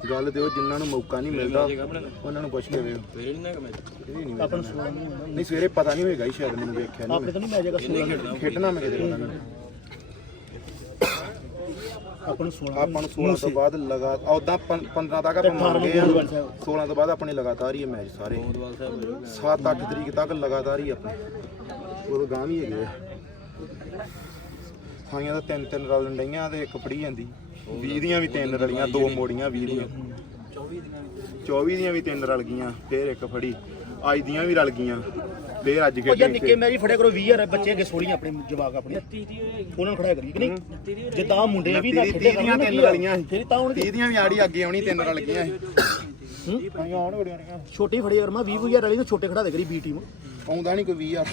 ਗੱਲ ਤੇ ਉਹ ਜਿਨ੍ਹਾਂ ਨੂੰ ਮੌਕਾ ਨਹੀਂ ਮਿਲਦਾ ਉਹਨਾਂ ਨੂੰ ਪੁੱਛ ਕੇ ਵੇਖੋ। ਸਵੇਰੇ ਨਹੀਂ ਆਪਾਂ ਨੂੰ ਸਵੇਰੇ ਪਤਾ ਨਹੀਂ ਹੋਏਗਾ ਹੀ ਸ਼ਾਇਦ ਮੈਨੂੰ ਵੇਖਿਆ ਨਹੀਂ ਆਪਣੇ ਤਾਂ ਨਹੀਂ ਮੈਚ ਹੈਗਾ ਖੇਡਣਾ ਮੈਂ ਕਿਤੇ ਆਪਾਂ ਨੂੰ ਸੁਣਾ। ਆਪਾਂ ਨੂੰ 16 ਤੋਂ ਬਾਅਦ ਲਗਾ ਉਦਾਂ 15 ਤੱਕ ਆਪਾਂ ਮੰਨ ਗਏ ਆ 16 ਤੋਂ ਬਾਅਦ ਆਪਣੇ ਲਗਾਤਾਰ ਹੀ ਮੈਚ ਸਾਰੇ। 7-8 ਤਰੀਕ ਤੱਕ ਲਗਾਤਾਰ ਹੀ ਆਪਣੇ। ਉਹ ਗਾਂ ਵੀ ਹੈਗੇ ਆ। ਥਾਈਆਂ ਦਾ ਤਿੰਨ ਤਿੰਨ ਰਲ ਡਈਆਂ ਤੇ ਇੱਕ ਫੜੀ ਜਾਂਦੀ। 20 ਦੀਆਂ ਵੀ ਤਿੰਨ ਰਲੀਆਂ ਦੋ ਮੋੜੀਆਂ 20 ਦੀਆਂ। 24 ਦੀਆਂ ਵੀ। ਤਿੰਨ ਰਲ ਗਈਆਂ ਫੇਰ ਇੱਕ ਫੜੀ। ਅੱਜ ਦੀਆਂ ਵੀ ਰਲ ਗਈਆਂ ਫੇਰ ਅੱਜ ਉਹ ਯਾਰ ਖੇਡੇ ਨਿੱਕੇ ਹੀ ਫੜਿਆ ਕਰੋ 20 ਯਾਰ ਬੱਚੇ ਅੱਗੇ ਸੋਲੀਆਂ ਆਪਣੇ ਜਵਾਕ ਆਪਣੇ। ਉਹਨਾਂ ਨੂੰ ਖੜਾਇਆ ਕਰੀ ਕਿ ਨਹੀਂ? ਜਿੱਦਾਂ ਆਹ ਮੁੰਡੇ ਵੀ ਨਾ 30 ਖੇਡੇ ਦੀਆਂ ਤਿੰਨ ਰਲੀਆਂ ਸੀ। ਫਿਰ ਤਾਂ ਹੁਣ 30 ਦੀਆਂ ਵੀ ਆੜੀ ਅੱਗੇ ਆਉਣੀ ਤਿੰਨ ਰਲ ਗਈਆਂ ਸੀ। ਛੋਟੀ ਫੜੀ ਯਾਰ ਮੈਂ 20 ਹਜ਼ਾਰ ਵਾਲੀ ਤਾਂ ਛੋਟੇ ਖੜਾ ਦੇ ਕਰੀ ਬੀ ਟੀਮ ਆਉਂਦਾ ਨਹੀਂ ਕੋਈ 20 ਯਾਰ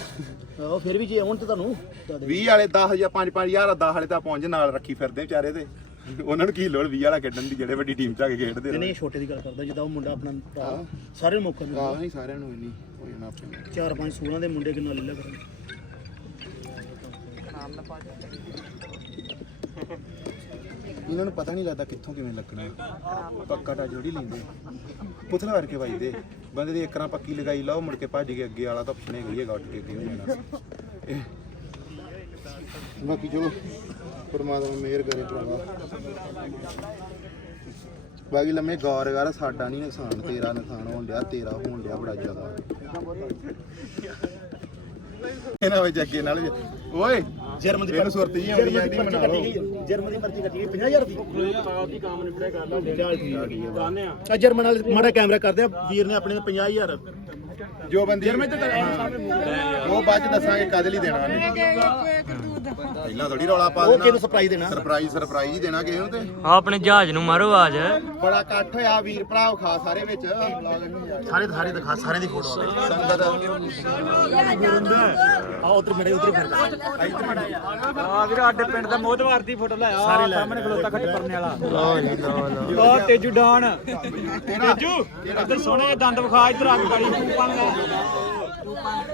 ਆਹੋ ਫਿਰ ਵੀ ਜੇ ਆਉਣ ਤੇ ਤੁਹਾਨੂੰ ਤਾਂ ਦੇ। 20 ਵਾਲੇ 10 ਜਾਂ 5 5000 10 ਵਾਲੇ ਤਾਂ ਪਹੁੰਚ ਨਾਲ ਰੱਖੀ ਫਿਰਦੇ ਵਿਚਾਰੇ ਤੇ। ਉਹਨਾਂ ਨੂੰ ਕੀ ਲੋੜ 20 ਵਾਲਾ ਖੇਡਣ ਦੀ ਜਿਹੜੇ ਵੱਡੀ ਟੀਮ ਚ ਆ ਕੇ ਖੇਡਦੇ ਨਹੀਂ, ਨਹੀਂ ਛੋਟੇ ਦੀ ਗੱਲ ਕਰਦਾ ਜਿੱਦਾਂ ਉਹ ਮੁੰਡਾ ਆਪਣਾ ਭਰਾ, ਸਾਰੇ ਮੌਕਾ ਮਿਲਦਾ ਆਹ ਹੀ ਸਾਰਿਆਂ ਨੂੰ ਇੰਨੀ ਹੋ ਜਾਣਾ ਆਪਣੇ। ਚਾਰ ਪੰਜ 16 ਦੇ ਮੁੰਡੇ ਕਿੰਨਾ ਲੈ ਲਿਆ ਕਰਾਂਗੇ ਇਹਨਾਂ ਨੂੰ ਪਤਾ ਨਹੀਂ ਲੱਗਦਾ ਕਿੱਥੋਂ ਕਿਵੇਂ ਲੱਗਣਾ ਪੱਕਾ ਟਾ ਜੋੜੀ ਲੈਂਦੇ। ਪੁੱਥਲਾ ਕਰਕੇ ਵੱਜਦੇ। ਬੰਦੇ ਦੀ ਇੱਕ ਰਾਂ ਪੱਕੀ ਲਗਾਈ ਲਾਓ ਮੁੜ ਕੇ ਭੱਜ ਕੇ ਅੱਗੇ ਵਾਲਾ ਤਾਂ ਪਿਛਣੇ ਗਈ ਹੈਗਾ ਉੱਠ ਕੇ ਕਿਉਂ ਜਾਣਾ ਇਹ- ਬਾਕੀ ਚਲੋ ਪਰਮਾਤਮਾ ਮਿਹਰ ਕਰੇ ਭਰਾਵਾ। ਬਾਕੀ ਲੰਮੇ ਗੌਰ ਕਰ ਸਾਡਾ ਨਹੀਂ ਨੁਕਸਾਨ ਤੇਰਾ ਨੁਕਸਾਨ ਹੋਣ ਡਿਆ ਤੇਰਾ ਹੋਣ ਡਿਆ ਬੜਾ ਜ਼ਿਆਦਾ। ਇਹਨਾਂ ਵਿੱਚ ਅੱਗੇ ਨਾਲ ਵੀ। ਓਏ ਜਰਮਨ ਦੀ ਇਹਨੂੰ ਸੁਰਤ ਜੀ ਆਉਂਦੀ ਜਾਂਦੀ ਪਰਚੀ ਮਨਾ ਲਓ। ਜਰਮਨ ਦੀ ਪਰਚੀ ਕੱਟੀ ਗਈ 50000 ਦੀ। ਉਹਦੀ ਕੰਮ ਨਿਬੜਿਆ ਕਰ ਲਾ। ਆ। ਜਰਮਨ ਵਾਲੇ ਮਾੜਾ ਕੈਮਰਾ ਕਰਦੇ ਆ ਵੀਰ ਨੇ ਆਪਣੇ ਨੂੰ 50000 ਜੋ ਬੰਦੀ ਉਹ ਬਾਅਦ ਚ ਦੱਸਾਂਗੇ ਕਦ ਲਈ ਦੇਣਾ ਉਹਨੇ। ਪਹਿਲਾਂ ਥੋੜੀ ਰੌਲਾ ਪਾ ਉਹ ਦੇਣਾ। ਕਿਹਨੂੰ ਸਰਪ੍ਰਾਈਜ਼ ਦੇਣਾ? ਸਰਪ੍ਰਾਈਜ਼ ਸਰਪ੍ਰਾਈਜ਼ ਹੀ ਦੇਣਾ ਕਿਸੇ ਨੂੰ ਤੇ। ਆ ਆਪਣੇ ਜਹਾਜ਼ ਨੂੰ ਮਾਰੋ ਆਜ ਬੜਾ ਇਕੱਠ ਹੋਇਆ ਵੀਰ ਭਰਾ ਖਾ ਸਾਰੇ ਵਿੱਚ। ਸਾਰੇ ਸਾਰੇ ਦਿਖਾ ਸਾਰੇ ਦੀ ਫੋਟੋ ਸੰਗਤ ਆ। ਉਧਰ ਮੇਰੇ ਉਧਰ ਫਿਰ ਆ ਵੀਰ ਸਾਡੇ ਪਿੰਡ ਦਾ ਮੋਹਤਵਾਰ ਦੀ ਫੋਟੋ ਲੈ ਆ। ਸਾਹਮਣੇ ਖਲੋਤਾ ਖੱਟ ਪਰਨੇ ਵਾਲਾ। ਉਹ ਤੇਜੂ ਡਾਨ ਤੇਜੂ ਇੱਧਰ ਸੋਹਣੇ ਦੰਦ ਵਿਖਾ ਇੱਧਰ ਅੱਗ ਗਾੜੀ ਤੂੰ ਪਾਂਗਾ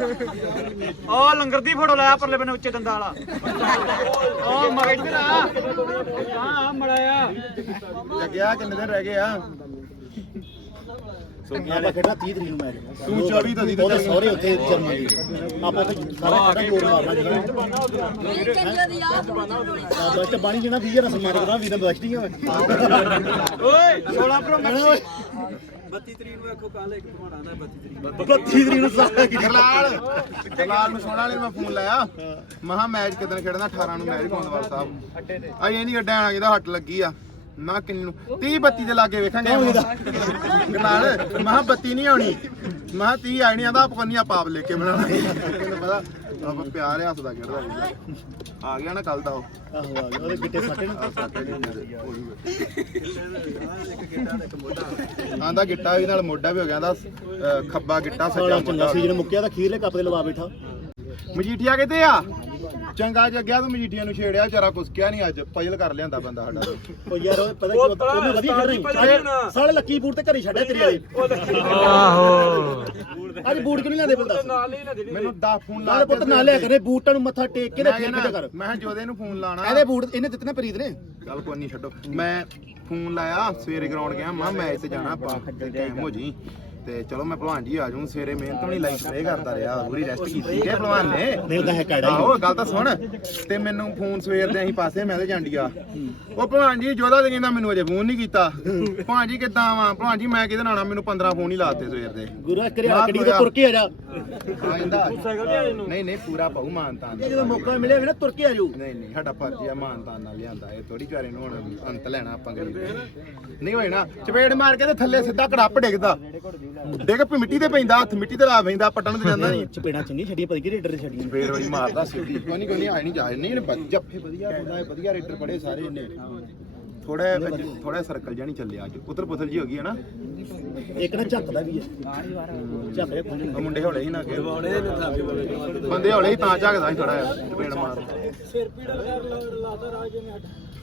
ਉਹ ਲੰਗਰ ਦੀ ਫੋਟੋ ਲੈ ਆ ਪਰਲੇ ਬੰਨੇ ਉੱਚੇ ਦੰਦਾਂ ਵਾਲਾ। ਉਹ ਮਗਜ ਇੱਧਰ ਆ ਹਾਂ ਮੜਾਇਆ ਲੱਗਿਆ ਕਿੰਨੇ ਦਿਨ ਰਹਿ ਗਏ ਆ? ਆਪਾਂ ਖੇਡਣਾ 30 ਤਰੀਕ ਨੂੰ ਮੈਚ ਤੂੰ 24 ਤੋਂ ਦੀ ਉਹਦੇ ਸਹੁਰੇ ਉੱਥੇ ਜਰਮਨ ਦੀ। ਆਪਾਂ ਉੱਥੇ ਸਾਰਾ ਖੇਡਣਾ ਜੋਰ ਮਾਰਨਾ ਜਿਹੜਾ। ਬਸ ਤੇ ਬਾਣੀ ਜਣਾ 20000 ਸਨਮਾਨ ਕਰਾਂ ਵੀਰਾਂ ਬਸਟ ਹੀ ਹੋਵੇ ਓਏ 16 ਪ੍ਰੋ ਮੈਕਸ 32 ਤਰੀਕ ਨੂੰ ਸਾਰਾ ਕੀ ਜਲਾਲ ਜਲਾਲ ਨੂੰ ਸੋਹਣਾ ਵਾਲੇ ਨੂੰ ਮੈਂ ਫੋਨ ਲਾਇਆ। ਮਹਾ ਮੈਚ ਕਿਦਨ ਖੇਡਣਾ 18 ਨੂੰ ਮੈਚ ਗੋਂਦਵਾਲ ਸਾਹਿਬ। ਅਜੇ ਨਹੀਂ ਅੱਡਾ ਆਣਾ ਜਿਹਦਾ ਹੱਟ ਲੱਗੀ ਆ। ਨਾ ਕਿੰਨੀ ਨੂੰ। 30 32 ਦੇ ਲਾਗੇ ਵੇਖਾਂਗੇ ਜਲਾਲ ਮਹਾ 32 ਨਹੀਂ ਆਉਣੀ। ਮਹਾ 30 ਆਈ ਨਹੀਂ ਆਂਦਾ ਪਕੰਨੀਆਂ ਪਾਪ ਲੈ ਕੇ ਬਣਾਉਣਾ ਤੈਨੂੰ ਪਤਾ ਆਪਾਂ ਪਿਆਰ ਆ ਹੱਸਦਾ ਖੇਡਦਾ। ਆ ਗਿਆ ਨਾ ਕੱਲ ਦਾ ਉਹ। ਆਹੋ ਆ ਗਿਆ। ਉਹਦੇ ਗਿੱਟੇ ਸੱਟੇ ਨੇ। ਆ ਸਾਡੇ ਆਂਦਾ ਗਿੱਟਾ ਵੀ ਨਾਲ ਮੋਢਾ ਵੀ ਹੋ ਗਿਆ ਆਂਦਾ ਖੱਬਾ ਗਿੱਟਾ ਸੱਜਾ ਮੋਢਾ। ਸੀਜ਼ਨ ਮੁੱਕਿਆ ਤਾਂ ਖੀਰਲੇ ਕੱਪ ਤੇ ਲਵਾ ਬੈਠਾ। ਮਜੀਠੀਆ ਕਿਤੇ ਆ? ਚੰਗਾ ਜੱਗਿਆ ਤੂੰ ਮਜੀਠੀਆ ਨੂੰ ਛੇੜਿਆ ਵਿਚਾਰਾ ਕੁਸਕਿਆ ਨਹੀਂ ਅੱਜ। ਪਜਲ ਕਰ ਲਿਆਂਦਾ ਬੰਦਾ ਸਾਡਾ ਉਹ ਯਾਰ ਉਹ ਪਤਾ ਕੀ ਉਹਨੇ ਵਧੀਆ ਖੇਡ ਰਹੀ ਸਾਲੇ ਲੱਕੀਪੁਰ ਤੇ ਘਰੀ ਛੱਡਿਆ ਤੇਰੇ ਵਾਲੇ। ਆਹੋ। ਅੱਜ ਬੂਟ ਕਿਉਂ ਨਹੀਂ ਲੈਂਦੇ ਬੰਦਾ ਮੈਨੂੰ 10 ਫੋਨ ਲਾ ਨਾਲੇ ਪੁੱਤ ਨਾ ਲਿਆ ਕਰੇ ਬੂਟਾਂ ਨੂੰ ਮੱਥਾ ਟੇਕ ਕੇ ਤੇ ਮੈਂ ਫੇਰ ਕਿਤੇ ਕਰ ਮੈਂ ਕਿਹਾ ਜੋਦੇ ਨੂੰ ਫੋਨ ਲਾਣਾ ਇਹਦੇ ਬੂਟ ਇਹਨੇ ਦਿੱਤੇ ਨਾ ਪ੍ਰੀਤ ਨੇ। ਗੱਲ ਕੋਈ ਨਹੀਂ ਛੱਡੋ। ਮੈਂ ਫੋਨ ਲਾਇਆ ਸਵੇਰੇ ਗਰਾਊਂਡ ਗਿਆ ਮੈਂ ਮੈਚ ਤੇ ਜਾਣਾ ਆਪਾਂ ਟਾਈਮ ਹੋ ਜੀ ਤੇ ਚਲੋ ਮੈਂ ਭਲਵਾਨ ਜੀ ਆ ਜਾਊਂ ਸਵੇਰੇ ਮਿਹਨਤ ਨਹੀਂ ਲਾਈ ਸਪਰੇ ਕਰਦਾ ਰਿਹਾ ਪੂਰੀ ਰੈਸਟ ਕੀਤੀ ਹੈ ਭਲਵਾਨ ਨੇ। ਨਹੀਂ ਉਹਦਾ ਹੈ ਕਾੜਾ ਆਹੋ ਗੱਲ ਤਾਂ ਸੁਣ ਤੇ ਮੈਨੂੰ ਫੋਨ ਸਵੇਰ ਦੇ ਅਸੀਂ ਪਾਸੇ ਮੈਂ ਤੇ ਜਾਂਡੀਆ। ਉਹ ਭਲਵਾਨ ਜੀ ਜੋਦਾ ਤੇ ਕਹਿੰਦਾ ਮੈਨੂੰ ਅਜੇ ਫੋਨ ਨਹੀਂ ਕੀਤਾ। ਭਲਵਾਨ ਜੀ ਕਿੱਦਾਂ ਆਵਾਂ ਭਲਵਾਨ ਜੀ ਮੈਂ ਕਿਹਦੇ ਨਾਲ ਆਉਣਾ ਮੈਨੂੰ 15 ਫੋਨ ਹੀ ਲਾਤੇ ਸਵੇਰ ਦੇ। ਗੁਰੂ ਕਰੇ ਆਕੜੀ ਤੇ ਤੁਰ ਕੇ ਆ ਜਾ। ਆਇੰਦਾ ਨਹੀਂ ਨਹੀਂ ਪੂਰਾ ਬਹੁ ਮਾਨਤਾਨ ਇਹ ਜਦੋਂ ਮੌਕਾ ਮਿਲਿਆ ਵੀ ਨਾ ਤੁਰ ਕੇ ਆ ਜਾਊ। ਨਹੀਂ ਨਹੀਂ ਸਾਡਾ ਫਰਜ਼ ਆ ਮਾਨਤਾਨ ਨਾਲ ਲਿਆਂਦਾ। ਇਹ ਥੋੜੀ ਚਾਰੇ ਨੂੰ ਹੁਣ ਅੰਤ ਲੈਣਾ ਆਪਾਂ ਗਰੀਬ। ਨਹੀਂ ਹੋਏ ਨਾ ਚਪੇੜ ਮਾਰ ਕੇ ਤੇ ਥੱਲੇ ਸਿੱਧਾ ਕੜੱਪ ਡਿੱਗਦਾ। ਡਿੱਗ ਪਈ ਮਿੱਟੀ ਤੇ ਪੈਂਦਾ ਹੱਥ ਮਿੱਟੀ ਤੇ ਲਾ ਪੈਂਦਾ ਪਟਣ ਤੇ ਜਾਂਦਾ ਨਹੀਂ। ਚਪੇੜਾ ਚੰਗੀ ਛੱਡੀ ਪਤਾ ਕੀ ਰੇਡਰ ਛੱਡੀ ਫੇਰ ਵਾਲੀ ਮਾਰਦਾ ਸਿੱਧੀ। ਕੋਈ ਨਹੀਂ ਕੋਈ ਨਹੀਂ ਆਏ ਨਹੀਂ ਜਾਏ ਨਹੀਂ ਇਹਨੇ ਜੱਫੇ ਵਧੀਆ ਬੰਦਾ ਹੈ ਵਧੀਆ ਰੇਡਰ ਬੜੇ ਸਾਰੇ ਇਹਨੇ। ਥੋੜਾ ਥੋੜਾ ਸਰਕਲ ਜਿਹਾ ਨਹੀਂ ਚੱਲਿਆ ਅੱਜ। ਉਤਰ ਪੁਥਲ ਜੀ ਹੋ ਗਈ ਹੈ ਨਾ? ਇੱਕ ਨਾ ਝੱਕਦਾ ਵੀ ਹੈ। ਝੱਕ ਰਿਹਾ ਖੁੱਲ੍ਹ ਉਹ ਮੁੰਡੇ ਹੌਲੇ ਹੀ ਨਾ ਅੱਗੇ। ਬੰਦੇ ਹੌਲੇ ਹੀ ਤਾਂ ਝਾਕਦਾ ਸੀ ਥੋੜਾ ਚਪੇੜ ਮਾਰ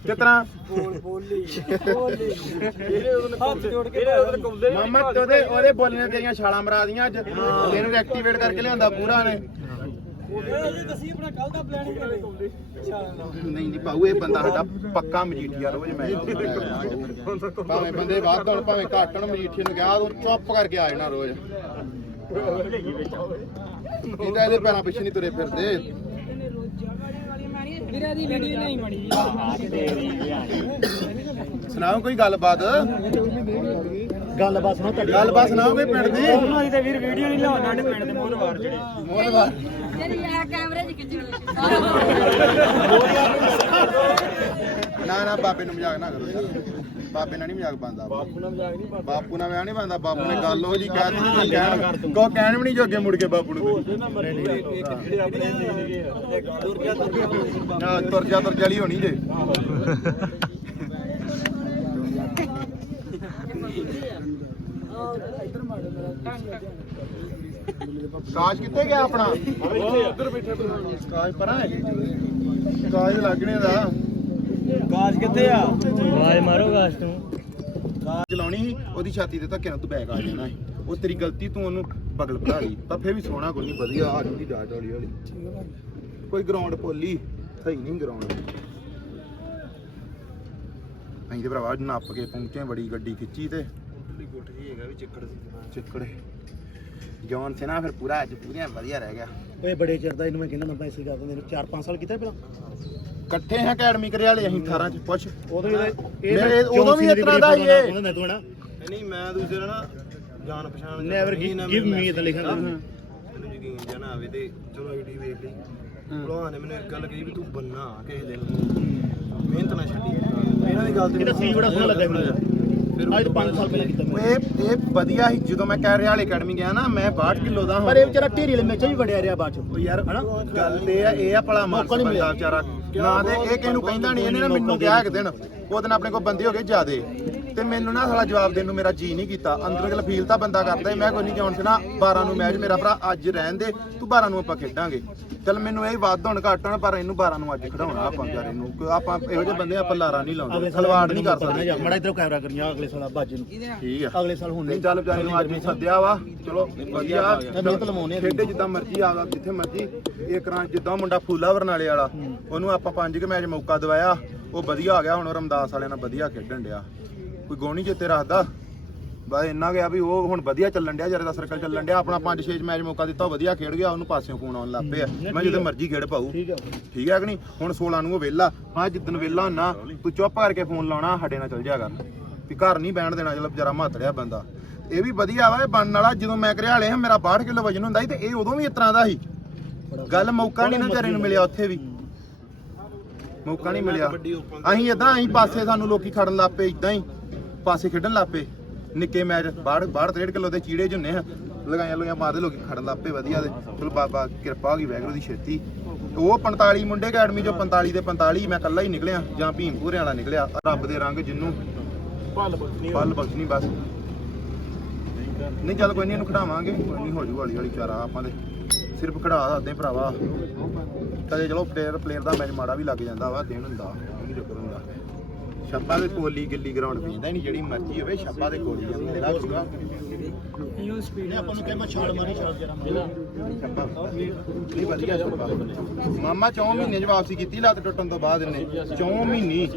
ਕਿਸ ਤਰ੍ਹਾਂ? ਮਾਮਾ ਤੇ ਉਹਦੇ ਉਹਦੇ ਬੋਲੀਆਂ ਤੇਰੀਆਂ ਛਾਲਾਂ ਮਰਾ ਦੀਆਂ ਅੱਜ ਇਹਨੂੰ ਐਕਟੀਵੇਟ ਕਰਕੇ ਲਿਆਂਦਾ ਪੂਰਾ ਨੇ। ਨਹੀਂ ਨਹੀਂ ਪਾਉ ਇਹ ਬੰਦਾ ਸਾਡਾ ਪੱਕਾ ਮਜੀਠੀਆ ਰੋਜ਼ ਮੈਂ। ਭਾਵੇਂ ਬੰਦੇ ਵੱਧ ਹੋਣ ਭਾਵੇਂ ਘੱਟ ਹੋਣ ਮਜੀਠੀਏ ਨੂੰ ਗਿਆ ਉਹ ਚੁੱਪ ਕਰਕੇ ਆ ਜਾਣਾ ਰੋਜ਼। ਇਹ ਤਾਂ ਇਹਦੇ ਪੈਰਾਂ ਪਿੱਛੇ ਨਹੀਂ ਤੁਰੇ ਫਿਰਦੇ। ਸੁਣਾਓ ਕੋਈ ਗੱਲਬਾਤ? ਗੱਲਬਾਤ ਸੁਣੋ ਤੁਹਾਡੀ। ਗੱਲਬਾਤ ਸੁਣਾਓ ਕੋਈ ਪਿੰਡ ਦੀ? ਮਾਰੀ ਤੇ ਵੀਰ ਵੀਡੀਓ ਨਹੀਂ ਲਿਆਉਣਾ ਸਾਡੇ ਪਿੰਡ ਦੇ ਮੋਹਰਵਾਰ ਜਿਹੜੇ। ਮੋਹਨਵਾਰ ਮੇਰੀ ਆ ਕੈਮਰੇ 'ਚ ਖਿੱਚਣੀ ਨਾ ਨਾ ਬਾਬੇ ਨੂੰ ਮਜ਼ਾਕ ਨਾ ਕਰੋ ਯਾਰ। ਬਾਬੇ ਨਾਲ ਨਹੀਂ ਮਜ਼ਾਕ ਬੰਦਾ ਬਾਪੂ ਨਾਲ ਮਜ਼ਾਕ ਨਹੀਂ ਬਾਪੂ ਨਾਲ ਮਜ਼ਾਕ ਨਹੀਂ ਬੰਦਾ ਬਾਪੂ ਨੇ ਗੱਲ ਉਹ ਜੀ ਕਹਿ ਦਿੱਤੀ ਕਹਿਣ ਕੋ ਕਹਿਣ ਵੀ ਨਹੀਂ ਜੋਗੇ ਮੁੜ ਕੇ ਬਾਪੂ ਨੂੰ ਨਾ ਤੁਰ ਜਾ ਤੁਰ ਜਾਲੀ ਹੋਣੀ ਜੇ। ਕਾਜ ਕਿੱਥੇ ਗਿਆ ਆਪਣਾ? ਉੱਧਰ ਬੈਠਾ ਕਾਜ ਪਰਾਂ ਹੈ ਕਾਜ ਲੱਗਣੇ ਦਾ। ਗਾਜ ਕਿੱਥੇ ਆ? ਆਵਾਜ਼ ਮਾਰੋ ਗਾਸ ਤੂੰ। ਕਾਜ ਲਾਉਣੀ ਉਹਦੀ ਛਾਤੀ ਤੇ ਧੱਕੇ ਨਾਲ ਤੂੰ ਬੈਗ ਆ ਜਾਣਾ ਸੀ। ਉਹ ਤੇਰੀ ਗਲਤੀ ਤੂੰ ਉਹਨੂੰ ਬਗਲ ਬਣਾ ਲਈ ਪਰ ਫੇਰ ਵੀ ਸੋਹਣਾ ਕੋਈ ਨਹੀਂ ਵਧੀਆ ਆ ਜੂਗੀ ਡਾਟ ਹੌਲੀ ਹੌਲੀ। ਕੋਈ ਗਰਾਊਂਡ ਪੋਲੀ ਸਹੀ ਨਹੀਂ ਗਰਾਊਂਡ ਅਸੀਂ ਤੇ ਭਰਾਵਾ ਨੱਪ ਕੇ ਪਹੁੰਚੇ ਬੜੀ ਗੱਡੀ ਖਿੱਚੀ ਤੇ। ਗੁੱਟ ਜੀ ਹੈਗਾ ਵੀ ਚਿੱਕੜ ਸੀ ਚਿੱਕੜ। ਜੌਨ ਸੀ ਨਾ ਫਿਰ ਪੂਰਾ ਅੱਜ ਪੂਰੀਆਂ ਵਧੀਆ ਰਹਿ ਗਿਆ। ਓਏ ਬੜੇ ਚਿਰ ਦਾ ਇਹਨੂੰ ਮੈਂ ਕਹਿੰਦਾ ਮੈਂ ਪੈਸੇ ਕਰ ਦਿੰਦੇ 4-5 ਸਾਲ ਕੀਤਾ ਪਹਿਲਾਂ। ਇਕੱਠੇ ਹਾਂ ਅਕੈਡਮੀ ਕਰੇ ਵਾਲੇ ਅਸੀਂ 18 ਚ ਪੁੱਛ। ਉਦੋਂ ਵੀ ਮੇਰੇ ਉਦੋਂ ਵੀ ਇਸ ਤਰ੍ਹਾਂ ਦਾ ਹੀ ਇਹ। ਉਹਨੇ ਤੂੰ ਨਾ? ਨਹੀਂ ਮੈਂ ਦੂਸਰੇ ਨਾ ਜਾਣ ਪਛਾਣ ਨੈਵਰ ਗਿਵ ਮੀ ਤਾਂ ਲਿਖਾਂਗਾ ਮੈਨੂੰ ਯਕੀਨ ਜਾਣਾ ਆਵੇ ਤੇ ਚਲੋ ਆਈਡੀ ਵੇਖ ਲਈ। ਭਲਵਾਨ ਨੇ ਮੈਨੂੰ ਇੱਕ ਗੱਲ ਕਹੀ ਵੀ ਤੂੰ ਬੰਨਾ ਕਿਸੇ ਦਿਨ। ਮਿਹਨਤ ਨਾ ਛੱਡੀ। ਇਹਨਾਂ ਦੀ ਗੱਲ ਤੇ ਇਹਦਾ ਸੀ ਬੜਾ ਸੋਹਣਾ ਲੱਗਾ ਮੈਨੂੰ। ਅੱਜ ਤੋਂ 5 ਸਾਲ ਪਹਿਲਾਂ ਕੀਤਾ ਮੈਂ। ਇਹ ਇਹ ਵਧੀਆ ਸੀ। ਜਦੋਂ ਮੈਂ ਕਹਿ ਰਿਹਾ ਵਾਲੇ ਅਕੈਡਮੀ ਗਿਆ ਨਾ ਮੈਂ 62 ਕਿਲੋ ਦਾ ਪਰ ਇਹ ਵਿਚਾਰਾ ਢੇਰੀ ਵਾਲੇ ਮੈਚਾਂ ਵੀ ਵੜਿਆ ਰਿਹਾ ਬਾਅਦ ਚ। ਉਹ ਯਾਰ ਗੱਲ ਤੇ ਆ ਇਹ ਆ ਭਲਾ ਬੰਦਾ ਵਿਚਾਰਾ ਨਾ ਤੇ ਇਹ ਕਿਹਨੂੰ ਕਹਿੰਦਾ ਨਹੀਂ, ਇਹਨੇ ਨਾ ਮੈਨੂੰ ਕਿਹਾ ਇੱਕ ਦਿਨ, ਉਹ ਦਿਨ ਆਪਣੇ ਕੋਲ ਬੰਦੇ ਹੋ ਗਏ ਜਿਆਦੇ। ਤੇ ਮੈਨੂੰ ਨਾ ਸਾਲਾ ਜਵਾਬ ਦੇਣ ਨੂੰ ਮੇਰਾ ਜੀ ਨਹੀਂ ਕੀਤਾ। ਅੰਦਰ ਗੱਲ ਫੀਲ ਤਾਂ ਬੰਦਾ ਕਰਦਾ ਮੈਂ ਕੋਈ ਨਹੀਂ ਜਾਣ ਸੀ ਨਾ 12 ਨੂੰ ਮੈਚ ਮੇਰਾ ਭਰਾ ਅੱਜ ਰਹਿਣ ਦੇ ਤੂੰ 12 ਨੂੰ ਆਪਾਂ ਖੇਡਾਂਗੇ। ਚਲ ਮੈਨੂੰ ਇਹ ਵੱਧ ਹੁਣ ਘੱਟ ਹੁਣ ਪਰ ਇਹਨੂੰ 12 ਨੂੰ ਅੱਜ ਖਿਡਾਉਣਾ ਆਪਾਂ ਵਿਚਾਰੇ ਨੂੰ। ਕਿਉਂ ਆਪਾਂ ਇਹੋ ਜਿਹੇ ਬੰਦੇ ਆਪਾਂ ਲਾਰਾ ਨਹੀਂ ਲਾਉਂਦੇ ਖਲਵਾੜ ਨਹੀਂ ਕਰ ਸਕਦੇ। ਮੜਾ ਇਧਰੋਂ ਕੈਮਰਾ ਕਰੀਆਂ ਅਗਲੇ ਸਾਲ ਬਾਜੇ ਨੂੰ। ਠੀਕ ਆ। ਅਗਲੇ ਸਾਲ ਹੁਣ ਨਹੀਂ। ਚੱਲ ਵਿਚਾਰੇ ਨੂੰ ਅੱਜ ਵੀ ਸੱਦਿਆ ਵਾ। ਚਲੋ ਵਧੀਆ। ਮਿਹਨਤ ਲਵਾਉਂਦੇ ਆ। ਖੇਡੇ ਜਿੱਦਾਂ ਮਰਜ਼ੀ ਆਗਾ ਜਿੱਥੇ ਮਰਜ਼ੀ। ਇਹ ਕਰਾਂ ਜਿੱਦਾਂ ਮੁੰਡਾ ਫੂਲਾ ਬਰਨਾਲੇ ਵਾਲਾ ਉਹਨੂੰ ਆਪਾਂ ਪੰਜ ਕੁ ਮੈਚ ਮੌਕਾ ਦਵਾਇਆ। ਉਹ ਵਧੀਆ ਆ ਗਿਆ ਹੁਣ ਉਹ ਰਮਦਾਸ ਵਾਲਿਆਂ ਨਾਲ ਵਧੀਆ ਖੇਡਣ ਡਿਆ। ਕੋਈ ਗੋਣੀ ਜਿੱਤੇ ਰੱਖਦਾ। ਬਸ ਇੰਨਾ ਗਿਆ ਵੀ ਉਹ ਹੁਣ ਵਧੀਆ ਚੱਲਣ ਡਿਆ ਜਰੇ ਦਾ ਸਰਕਲ ਚੱਲਣ ਡਿਆ ਆਪਣਾ ਪੰਜ ਛੇ ਮੈਚ ਮੌਕਾ ਦਿੱਤਾ ਉਹ ਵਧੀਆ ਖੇਡ ਗਿਆ ਉਹਨੂੰ ਪਾਸਿਓਂ ਫੋਨ ਆਉਣ ਲੱਗ ਪਿਆ। ਮੈਂ ਜਦੋਂ ਮਰਜ਼ੀ ਖੇਡ ਪਾਉ ਠੀਕ ਹੈ ਕਿ ਨਹੀਂ? ਹੁਣ 16 ਨੂੰ ਉਹ ਵਿਹਲਾ। ਹਾਂ ਜਿੱਦਣ ਵਿਹਲਾ ਹੁੰਨਾ ਤੂੰ ਚੁੱਪ ਕਰਕੇ ਫੋਨ ਲਾਉਣਾ ਸਾਡੇ ਨਾਲ ਚੱਲ ਜਾ ਕਰ। ਵੀ ਘਰ ਨਹੀਂ ਬਹਿਣ ਦੇਣਾ ਚਲੋ ਵਿਚਾਰਾ ਮਾਤੜਿਆ ਬੰਦਾ। ਇਹ ਵੀ ਵਧੀਆ ਵਾ ਇਹ ਬਣਨ ਵਾਲਾ ਜਦੋਂ ਮੈਂ ਕਰਿਆ ਵਾਲੇ ਹਾਂ ਮੇਰਾ 62 ਕਿਲੋ ਵਜਨ ਹੁੰਦਾ ਸੀ ਤੇ ਇਹ ਉਦੋਂ ਵੀ ਇਸ ਤਰ੍ਹਾਂ ਦਾ ਸੀ। ਗੱਲ ਮੌਕਾ ਨਹੀਂ ਨਾ ਵਿਚਾਰੇ ਨੂੰ ਮਿਲਿਆ ਉੱਥੇ ਵੀ। ਮੌਕਾ ਨਹੀਂ ਮਿਲਿਆ। ਅਸੀਂ ਇਦਾਂ ਅਸੀਂ ਪਾਸੇ ਸਾਨੂੰ ਲੋਕੀ ਖੜਨ ਲੱਗ ਪਏ ਇਦਾਂ ਹੀ। ਪਾਸੇ ਖੇਡਣ ਲੱਗ ਪਏ। ਨਿੱਕੇ ਮੈਚ 62 62 63 ਕਿਲੋ ਦੇ ਚੀੜੇ ਜੁੰਨੇ ਆ। ਲਗਾਈਆਂ ਲਗਾਈਆਂ ਮਾਰਦੇ ਲੋਕੀ ਖੜਨ ਲੱਗ ਪਏ ਵਧੀਆ ਦੇ। ਚਲੋ ਬਾਬਾ ਕਿਰਪਾ ਹੋ ਗਈ ਵੈਗਰੂ ਦੀ ਛੇਤੀ। ਉਹ 45 ਮੁੰਡੇ ਅਕੈਡਮੀ ਚੋਂ 45 ਦੇ 45 ਮੈਂ ਇਕੱਲਾ ਹੀ ਨਿਕਲਿਆ ਜਾਂ ਭੀਮਪੂਰੇ ਵਾਲਾ ਨਿਕਲਿਆ। ਰੱਬ ਦੇ ਰੰਗ ਜਿੰਨੂੰ ਪਲ ਬਖਸ਼ਣੀ ਬਖਸ਼ਣੀ ਬਸ। ਨਹੀਂ ਚੱਲ ਕੋਈ ਨਹੀਂ ਇਹਨੂੰ ਖੜਾਵਾਂਗੇ ਕੋਈ ਨਹੀਂ ਹੋ ਜੂ ਹੌਲੀ ਹੌਲੀ ਚਾਰਾ ਆਪਾਂ ਦੇ। ਸਿਰਫ ਖੜਾ ਦੱਸਦੇ ਭਰਾਵਾ। ਕਦੇ ਚਲੋ ਪਲੇਅਰ ਪਲੇਅਰ ਦਾ ਮੈਚ ਮਾੜਾ ਵੀ ਲੱਗ ਜਾਂਦਾ ਵਾ ਦਿਨ ਹੁੰਦਾ ਉਹ ਨਹੀਂ ਚੱਕਰ ਹੁੰਦਾ ਛੱਪਾ ਦੇ ਕੋਲੀ ਗਿੱਲੀ ਗਰਾਊਂਡ ਪੈਂਦਾ ਨਹੀਂ ਜਿਹੜੀ ਮਰਜ਼ੀ ਹੋਵੇ ਛੱਪਾ ਦੇ ਕੋਲੀ ਜਾਂਦਾ। ਮੇਰਾ ਗੁਰੂਆ ਆਪਾਂ ਨੂੰ ਕਹਿ ਮੈਂ ਛਾਲ ਮਾਰੀ ਛਾਲ ਜਰਾ ਛੱਪਾ ਨਹੀਂ ਵਧੀਆ ਛੱਪਾ ਮਾਮਾ 4 ਮਹੀਨੇ ਚ ਵਾਪਸੀ ਕੀਤੀ ਲੱਤ ਟੁੱਟਣ ਤੋਂ ਬਾਅਦ ਇਹਨੇ। 4 ਮਹੀਨੇ।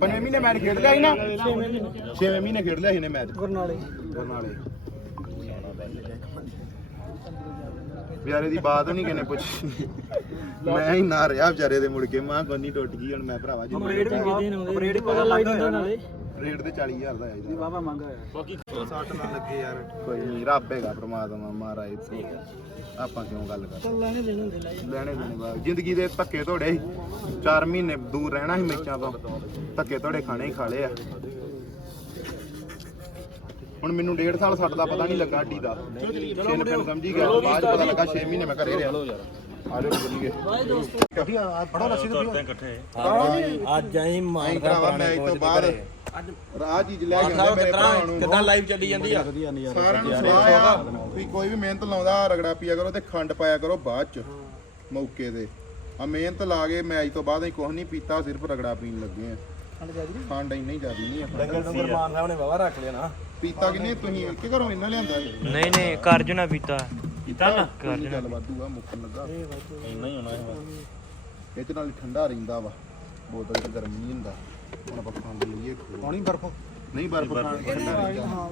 ਪੰਜਵੇਂ ਮਹੀਨੇ ਮੈਚ ਖੇਡ ਲਿਆ ਸੀ ਨਾ? 6ਵੇਂ ਮਹੀਨੇ। ਖੇਡ ਲਿਆ ਸੀ ਇਹਨੇ ਮੈਚ। ਗੁਰਨਾਲੇ। ਗੁਰਨਾਲੇ। ਵਿਚਾਰੇ ਦੀ ਬਾਤ ਨਹੀਂ ਕਿਨੇ ਪੁੱਛੀ। ਮੈਂ ਹੀ ਨਾ ਰਿਹਾ ਵਿਚਾਰੇ ਦੇ ਮੁੜ ਕੇ ਮਾਂ ਕੋਨੀ ਟੁੱਟ ਗਈ ਹੁਣ ਮੈਂ ਭਰਾਵਾ ਜੀ। ਅਪਰੇਟ ਪਤਾ ਲੱਗ ਜਾਂਦਾ ਨਾਲੇ। ਰੇਟ ਤੇ 40000 ਦਾ ਆਇਆ ਬਾਬਾ ਮੰਗਾ ਹੋਇਆ। ਬਾਕੀ 60 ਨਾ ਲੱਗੇ ਯਾਰ। ਕੋਈ ਨਹੀਂ ਰੱਬ ਹੈਗਾ ਪ੍ਰਮਾਤਮਾ ਮਹਾਰਾਜ ਤੇ ਆਪਾਂ ਕਿਉਂ ਗੱਲ ਕਰ ਲੈਣੇ ਦੇਣੇ ਹੁੰਦੇ ਲੈਣੇ ਦੇਣੇ ਬਾ ਜ਼ਿੰਦਗੀ ਦੇ ਧੱਕੇ ਧੋੜੇ 4 ਮਹੀਨੇ ਦੂਰ ਰਹਿਣਾ ਸੀ ਮੈਚਾਂ ਤੋਂ। ਧੱਕੇ ਧੋੜੇ ਖਾਣੇ ਹੀ ਖਾ ਲਏ ਆ। ਹੁਣ ਮੈਨੂੰ ਡੇਢ ਸਾਲ ਸੱਟ ਦਾ ਪਤਾ ਨਹੀਂ ਲੱਗਾ ਅੱਡੀ ਦਾ। ਪਿੰਡ ਸਮਝੀ ਗਿਆ। ਬਾਅਦ ਪਤਾ ਲੱਗਾ 6 ਮਹੀਨੇ ਮੈਂ ਘਰੇ ਰਿਹਾ। ਆ ਜਾਓ ਚੱਲੀਏ। ਬੜਾ ਰਸੀ ਕਰਦੇ ਇਕੱਠੇ। ਅੱਜ ਆਈ ਮਾਰ ਭਰਾਵਾ ਮੈਚ ਤੋਂ ਬਾਅਦ ਰਾਹ ਚੀਜ਼ ਲੈ ਕੇ ਆਉਂਦੇ ਮੇਰੇ ਭਰਾਵਾਂ ਨੂੰ। ਕਿਦਾਂ ਲਾਈਵ ਚੱਲੀ ਜਾਂਦੀ ਆ? ਸਾਰਿਆਂ ਨੂੰ ਸਲਾਹ ਆ ਵੀ ਕੋਈ ਵੀ ਮਿਹਨਤ ਲਾਉਂਦਾ ਰਗੜਾ ਪੀਆ ਕਰੋ ਤੇ ਖੰਡ ਪਾਇਆ ਕਰੋ ਬਾਅਦ ਚ ਮੌਕੇ ਤੇ। ਆ ਮਿਹਨਤ ਲਾ ਕੇ ਮੈਚ ਤੋਂ ਬਾਅਦ ਅਸੀਂ ਕੁਝ ਨਹੀਂ ਪੀਤਾ ਸਿਰਫ ਰਗੜਾ ਪੀਣ ਲੱਗੇ ਆ। ਖੰਡ ਇੰਨੀ ਜ਼ਿਆਦੀ ਨਹੀਂ ਆ ਡੰਗਰ ਮਾਨ ਸਾਹਿਬ ਨੇ ਵਾਵਾ ਰੱਖ ਲਿਆ ਨਾ। ਪੀਤਾ ਕਿੰਨੇ ਤੁਸੀਂ ਕਿ ਘਰੋਂ ਇੰਨਾ ਲਿਆਂਦਾ ਨਹੀਂ ਨਹੀਂ ਕਰਜ ਨਾ ਪੀਤਾ। ਕਰਜ ਚੱਲ ਵਾਧੂ ਆ ਮੁੱਕਣ ਲੱਗਾ। ਇੰਨਾ ਹੀ ਹੋਣਾ ਇਹ ਇਹ ਤੇ ਨਾਲ ਠੰਡਾ ਰਹਿੰਦਾ ਵਾ। ਬੋਤਲ ਚ ਗਰਮ ਨਹੀਂ ਹੁੰਦਾ। ਹੁਣ ਆਪਾਂ ਖਾਣ ਦੇ ਲਈਏ ਪਾਣੀ ਬਰਫ? ਨਹੀਂ ਬਰਫ ਖਾਣ ਠੰਡਾ ਰਹਿੰਦਾ।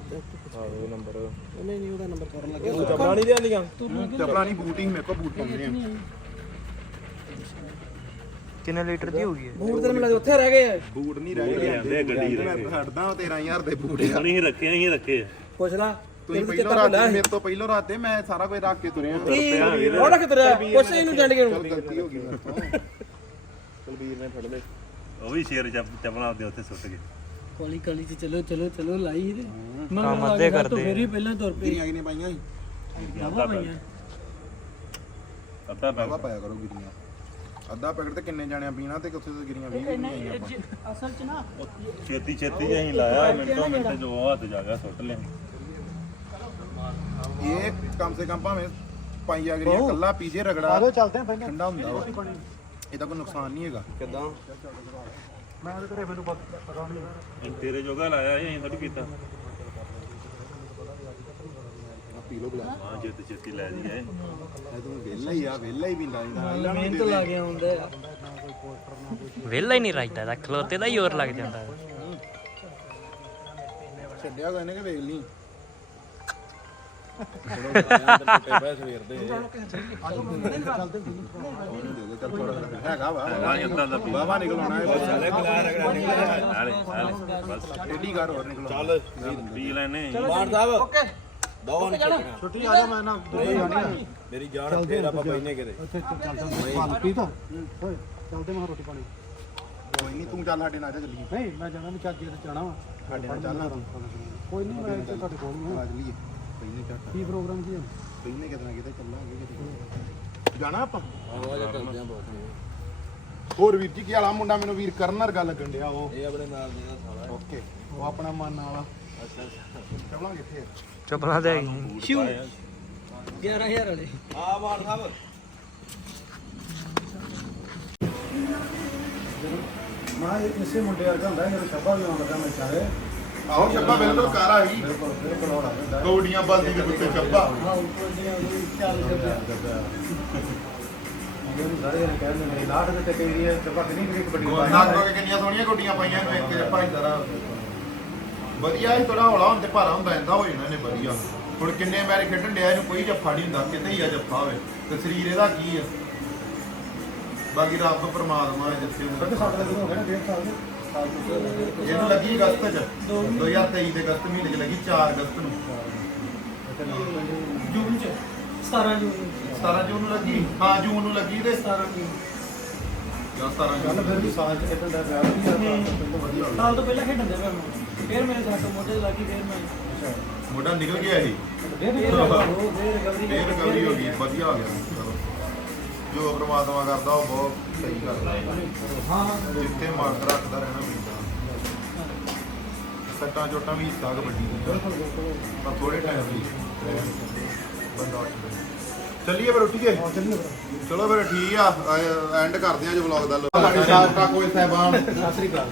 ਚੱਪਲਾਂ ਨਹੀਂ ਲਿਆਂਦੀਆਂ? ਚੱਪਲਾਂ ਨਹੀਂ ਬੂਟ ਹੀ ਮੇਰੇ ਕੋਲ ਬੂਟ ਪਾਉਂਦੇ ਆ। ਕਿੰਨੇ ਲੀਟਰ ਦੀ ਹੋ ਗਈ ਹੈ? ਬੂਟ ਤੇ ਮਿਲਾ ਉੱਥੇ ਰਹਿ ਗਏ ਬੂਟ ਨਹੀਂ ਰਹਿ ਗਏ। ਲਿਆਂਦੇ ਗੱਡੀ ਮੈਂ ਹਟਦਾ 13000 ਦੇ ਬੂਟ ਆ। ਨਹੀਂ ਰੱਖੇ ਅਸੀਂ ਰੱਖੇ। ਪੁੱਛ ਲਾ। ਤੁਸੀਂ ਪਹਿਲੋਂ ਰਾਤੇ ਮੇਰੇ ਤੋਂ ਪਹਿਲੋਂ ਰਾਤੇ ਮੈਂ ਸਾਰਾ ਕੁਝ ਰੱਖ ਕੇ ਤੁਰਿਆ ਉਹ ਰੱਖ ਤੇਰਾ ਪੁੱਛ ਇਹਨੂੰ ਜੰਡ ਕੇ ਚੱਲ ਗਲਤੀ ਹੋ ਗਈ ਮੇਰੇ ਤੋਂ। ਉਹ ਵੀ ਸ਼ੇਰ ਚੱਪ- ਚੱਪਲਾਂ ਆਪਦੇ ਉੱਥੇ ਸੁੱਟ ਗਏ। ਕੋਲੀ ਕੋਲੀ ਚ ਚਲੋ ਚਲੋ ਚਲੋ ਲਾਈ ਤੇ ਕੰਮ ਅੱਧੇ ਕਰਦੇ। ਆ। ਪਹਿਲਾਂ ਤੁਰ ਪਈ। ਗਿਰੀਆਂ ਕਿਨੇ ਪਾਈਆਂ ਸੀ? ਅੱਧਾ ਪੈਕਟ। ਅੱਧਾ ਅੱਧਾ ਪੈਕਟ। ਪਾਇਆ ਕਰੋ ਗਿਰੀਆਂ। ਅੱਧਾ ਪੈਕਟ ਤੇ ਕਿੰਨੇ ਜਾਣਿਆਂ ਪੀਣਾ ਤੇ ਕਿੱਥੇ ਤੋਂ ਗਿਰੀਆਂ 20 ਨਹੀਂ ਆਈਆਂ ਆਪਾਂ ਅਸਲ ਚ ਨਾ ਛੇਤੀ ਛੇਤੀ ਜਿਹਾ ਅਸੀਂ ਲਾਇਆ ਮਿੰਟੋ ਮਿੰਟ ਜੋ ਉਹ ਹੱਥ ਜਾ ਗਿਆ ਸੁੱਟ ਲਿਆ। ਇਹ ਕਮ ਸੇ ਕਮ ਭਾਵੇਂ ਪਾਈਆ ਗਰੀਆ ਕੱਲਾ ਪੀਜੇ ਰਗੜਾ ਆਜੋ ਚੱਲਦੇ ਆਂ ਪਹਿਲਾਂ। ਠੰਡਾ ਹੁੰਦਾ ਇਹਦਾ ਕੋਈ ਨੁਕਸਾਨ ਨਹੀਂ ਹੈਗਾ। ਕਿਦਾਂ? ਮੈਂ ਉਹਦੇ ਘਰੇ ਮੈਨੂੰ ਪਤਾ ਨਹੀਂ ਤੇਰੇ ਜੋਗਾ ਲਾਇਆ ਸੀ ਅਸੀਂ ਥੋੜੀ ਕੀਤਾ। ਪੀ ਲੋ ਹਾਂ ਜਿੱਤ ਛੇਤੀ ਲੈ ਜੀ ਗਏ ਤੂੰ ਵਿਹਲਾ ਹੀ ਆ ਵਿਹਲਾ ਹੀ ਪੀਂਦਾ ਨਹੀਂ ਮਿਹਨਤ ਲਾ ਕੇ ਆਉਂਦੇ ਆ। ਵੇਲਾ ਹੀ ਨਹੀਂ ਰਾਈਦਾ ਦਾ ਖਲੋਤੇ ਦਾ ਹੀ ਹੋਰ ਲੱਗ ਜਾਂਦਾ। ਛੱਡਿਆ ਕੋਈ ਨੇ ਕਿ ਵੇਖ ਲਈ ਚਲੋ ਟੁੱਟੇ ਪਏ ਸਵੇਰ ਦੇ ਉਹਨੂੰ ਦੇ ਦੇ ਚੱਲ ਥੋੜਾ ਹੈਗਾ ਵਾ ਹਾਂ ਇੰਦਾਂ ਦਾ ਪੀ ਬਾਬਾ ਨਿਕਲ ਨਾਲੇ ਨਾਲੇ ਬਸ ਟੇਢੀ ਕਰ ਹੋਰ ਨਿਕਲ ਚੱਲ ਪੀ ਲੈਨੇ ਛੁੱਟੀ ਆ ਜਾ ਮੈਂ ਨਾ ਦੁਬਈ ਜਾਣੀ ਮੇਰੀ ਜਾਨ ਫੇਰ ਆਪਾਂ ਪੈਨੇ ਕਿਤੇ ਉੱਥੇ ਚੱਲਦੇ ਪਾਣੀ ਪੀ ਤਾ ਓਏ ਚੱਲਦੇ ਮੈਂ ਰੋਟੀ ਪਾਣੀ ਕੋਈ ਨਹੀਂ ਤੂੰ ਚੱਲ ਸਾਡੇ ਨਾਲ ਚੱਲੀਏ ਨਹੀਂ ਮੈਂ ਜਾਣਾ ਨਹੀਂ ਚੱਜ ਤੇ ਜਾਣਾ ਵਾ ਸਾਡੇ ਨਾਲ ਚੱਲ ਕੋਈ ਨਹੀਂ ਮੈਂ ਤੁਹਾਡੇ ਕੋਲ ਹੀ ਆ ਚੱਲੀਏ ਪਹਿਲੇ ਚੱਕ ਕੀ ਪ੍ਰੋਗਰਾਮ ਕੀ ਹੈ? ਪਹਿਲੇ ਕਿਤੇ ਨਾ ਕਿਤੇ ਚੱਲਾਂਗੇ ਕਿਤੇ ਜਾਣਾ ਆਪਾਂ? ਹੋਰ ਵੀਰ ਜੀ ਕੀ ਹਾਲਾ ਮੁੰਡਾ ਮੈਨੂੰ ਵੀਰ ਕਰਨ ਨਾਲ ਗੱਲ ਲੱਗਣ ਡਿਆ ਉਹ। ਇਹ ਆਪਣੇ ਨਾਲ ਦੇ ਸਾਲਾ। ਓਕੇ ਉਹ ਆਪਣਾ ਮਨ ਵਾਲਾ ਅੱਛਾ ਚੱਲਾਂਗੇ ਫੇਰ। ਚੁੱਪਣਾ ਦੇ ਗਈ 11000 ਵਾਲੇ। ਆ ਮਾਨ ਸਾਹਿਬ। ਮੈਂ ਇਹ ਇਸੇ ਮੁੰਡੇ ਵਰਗਾ ਹੁੰਦਾ ਮੇਰਾ ਸ਼ੱਬਾ ਵੀ ਆਉਂਦਾ ਮੈਂ ਚਾਹੇ ਆਹੋ ਛੱਬਾ ਬਿਲਕੁਲ ਕਾਰ ਆ ਕੌਡੀਆਂ ਬਲਦੀ ਦੇ ਪਿੱਛੇ ਛੱਬਾ ਹਾਂ ਉੱਪਰ ਕਿੰਨੀਆਂ ਸੋਹਣੀਆਂ ਕੌਡੀਆਂ ਪਾਈਆਂ ਇਹਨੂੰ ਇੱਕ ਭਾਈ ਦਰਾ ਵਧੀਆ ਹੀ ਥੋੜਾ ਹੌਲਾ ਹੁਣ ਭਾਰਾ ਹੁੰਦਾ ਜਾਂਦਾ ਹੋ ਜਾਣਾ ਨੇ ਵਧੀਆ। ਹੁਣ ਕਿੰਨੇ ਮੈਚ ਖੇਡਣ ਡਿਆ, ਇਹਨੂੰ ਕੋਈ ਜੱਫਾ ਨਹੀਂ ਹੁੰਦਾ, ਕਿਤੇ ਹੀ ਆ ਜੱਫਾ ਹੋਵੇ। ਤੇ ਸਰੀਰ ਇਹਦਾ ਕੀ ਆ? ਬਾਕੀ ਰੱਬ ਪਰਮਾਤਮਾ ਨੇ ਦਿੱਤੇ ਸਾਡੇ ਸਾਲ ਹੋ ਗਿਆ ਨਾ। ਡੇਢ ਸਾਲ ਦੇ ਇਹਨੂੰ ਲੱਗੀ ਅਗਸਤ ਚ 2023 ਦੇ ਅਗਸਤ ਮਹੀਨੇ ਚ ਲੱਗੀ 4 ਅਗਸਤ ਨੂੰ। ਜੂਨ ਚ? 17 ਜੂਨ ਨੂੰ। 17 ਜੂਨ ਨੂੰ ਲੱਗੀ? ਹਾਂ ਜੂਨ ਨੂੰ ਲੱਗੀ ਤੇ 17 ਜੂਨ ਜਾਂ 17 ਜੂਨ ਫਿਰ ਵੀ ਸਾਲ ਚ ਖੇਡਣ ਦਾ ਪਿਆਰ ਵੀ ਆ। ਸਾਲ ਤੋਂ ਪਹਿਲਾਂ ਖੇਡਣ ਦੇ ਮੈਂ ਫਿਰ ਮੇਰੇ ਸੱਟ ਮੋਢੇ ਤੇ ਲੱਗੀ ਫਿਰ ਮੈਂ। ਮੋਢਾ ਨਿਕਲ ਗਿਆ ਇਹ। ਫੇਰ ਰਿਕਵਰੀ ਹੋ ਗਈ ਵਧੀਆ ਹੋ ਗਿਆ। ਜੋ ਪ੍ਰਮਾਤਮਾ ਕਰਦਾ ਉਹ ਬਹੁਤ ਸਹੀ ਕਰਦਾ। ਹਾਂ ਜਿੱਥੇ ਮਰਦ ਰੱਖਦਾ ਰਹਿਣਾ ਪੈਂਦਾ। ਸੱਟਾਂ ਚੋਟਾਂ ਵੀ ਹਿੱਸਾ ਕਬੱਡੀ ਦਾ ਪਰ ਥੋੜੇ ਟਾਈਮ ਲਈ ਬੰਦਾ ਉੱਠ ਪੈਂਦਾ। ਚੱਲੀਏ ਫਿਰ ਉੱਠੀਏ? ਚਲੋ ਫਿਰ ਠੀਕ ਆ। ਐਂਡ ਕਰਦੇ ਆ ਜੋ ਵਲੌਗ ਦਾ। ਸਾਡੀ ਸਾਥ ਕੋਈ ਸਹਿਬਾਨ। ਸਤਿ ਸ੍ਰੀ ਅਕਾਲ।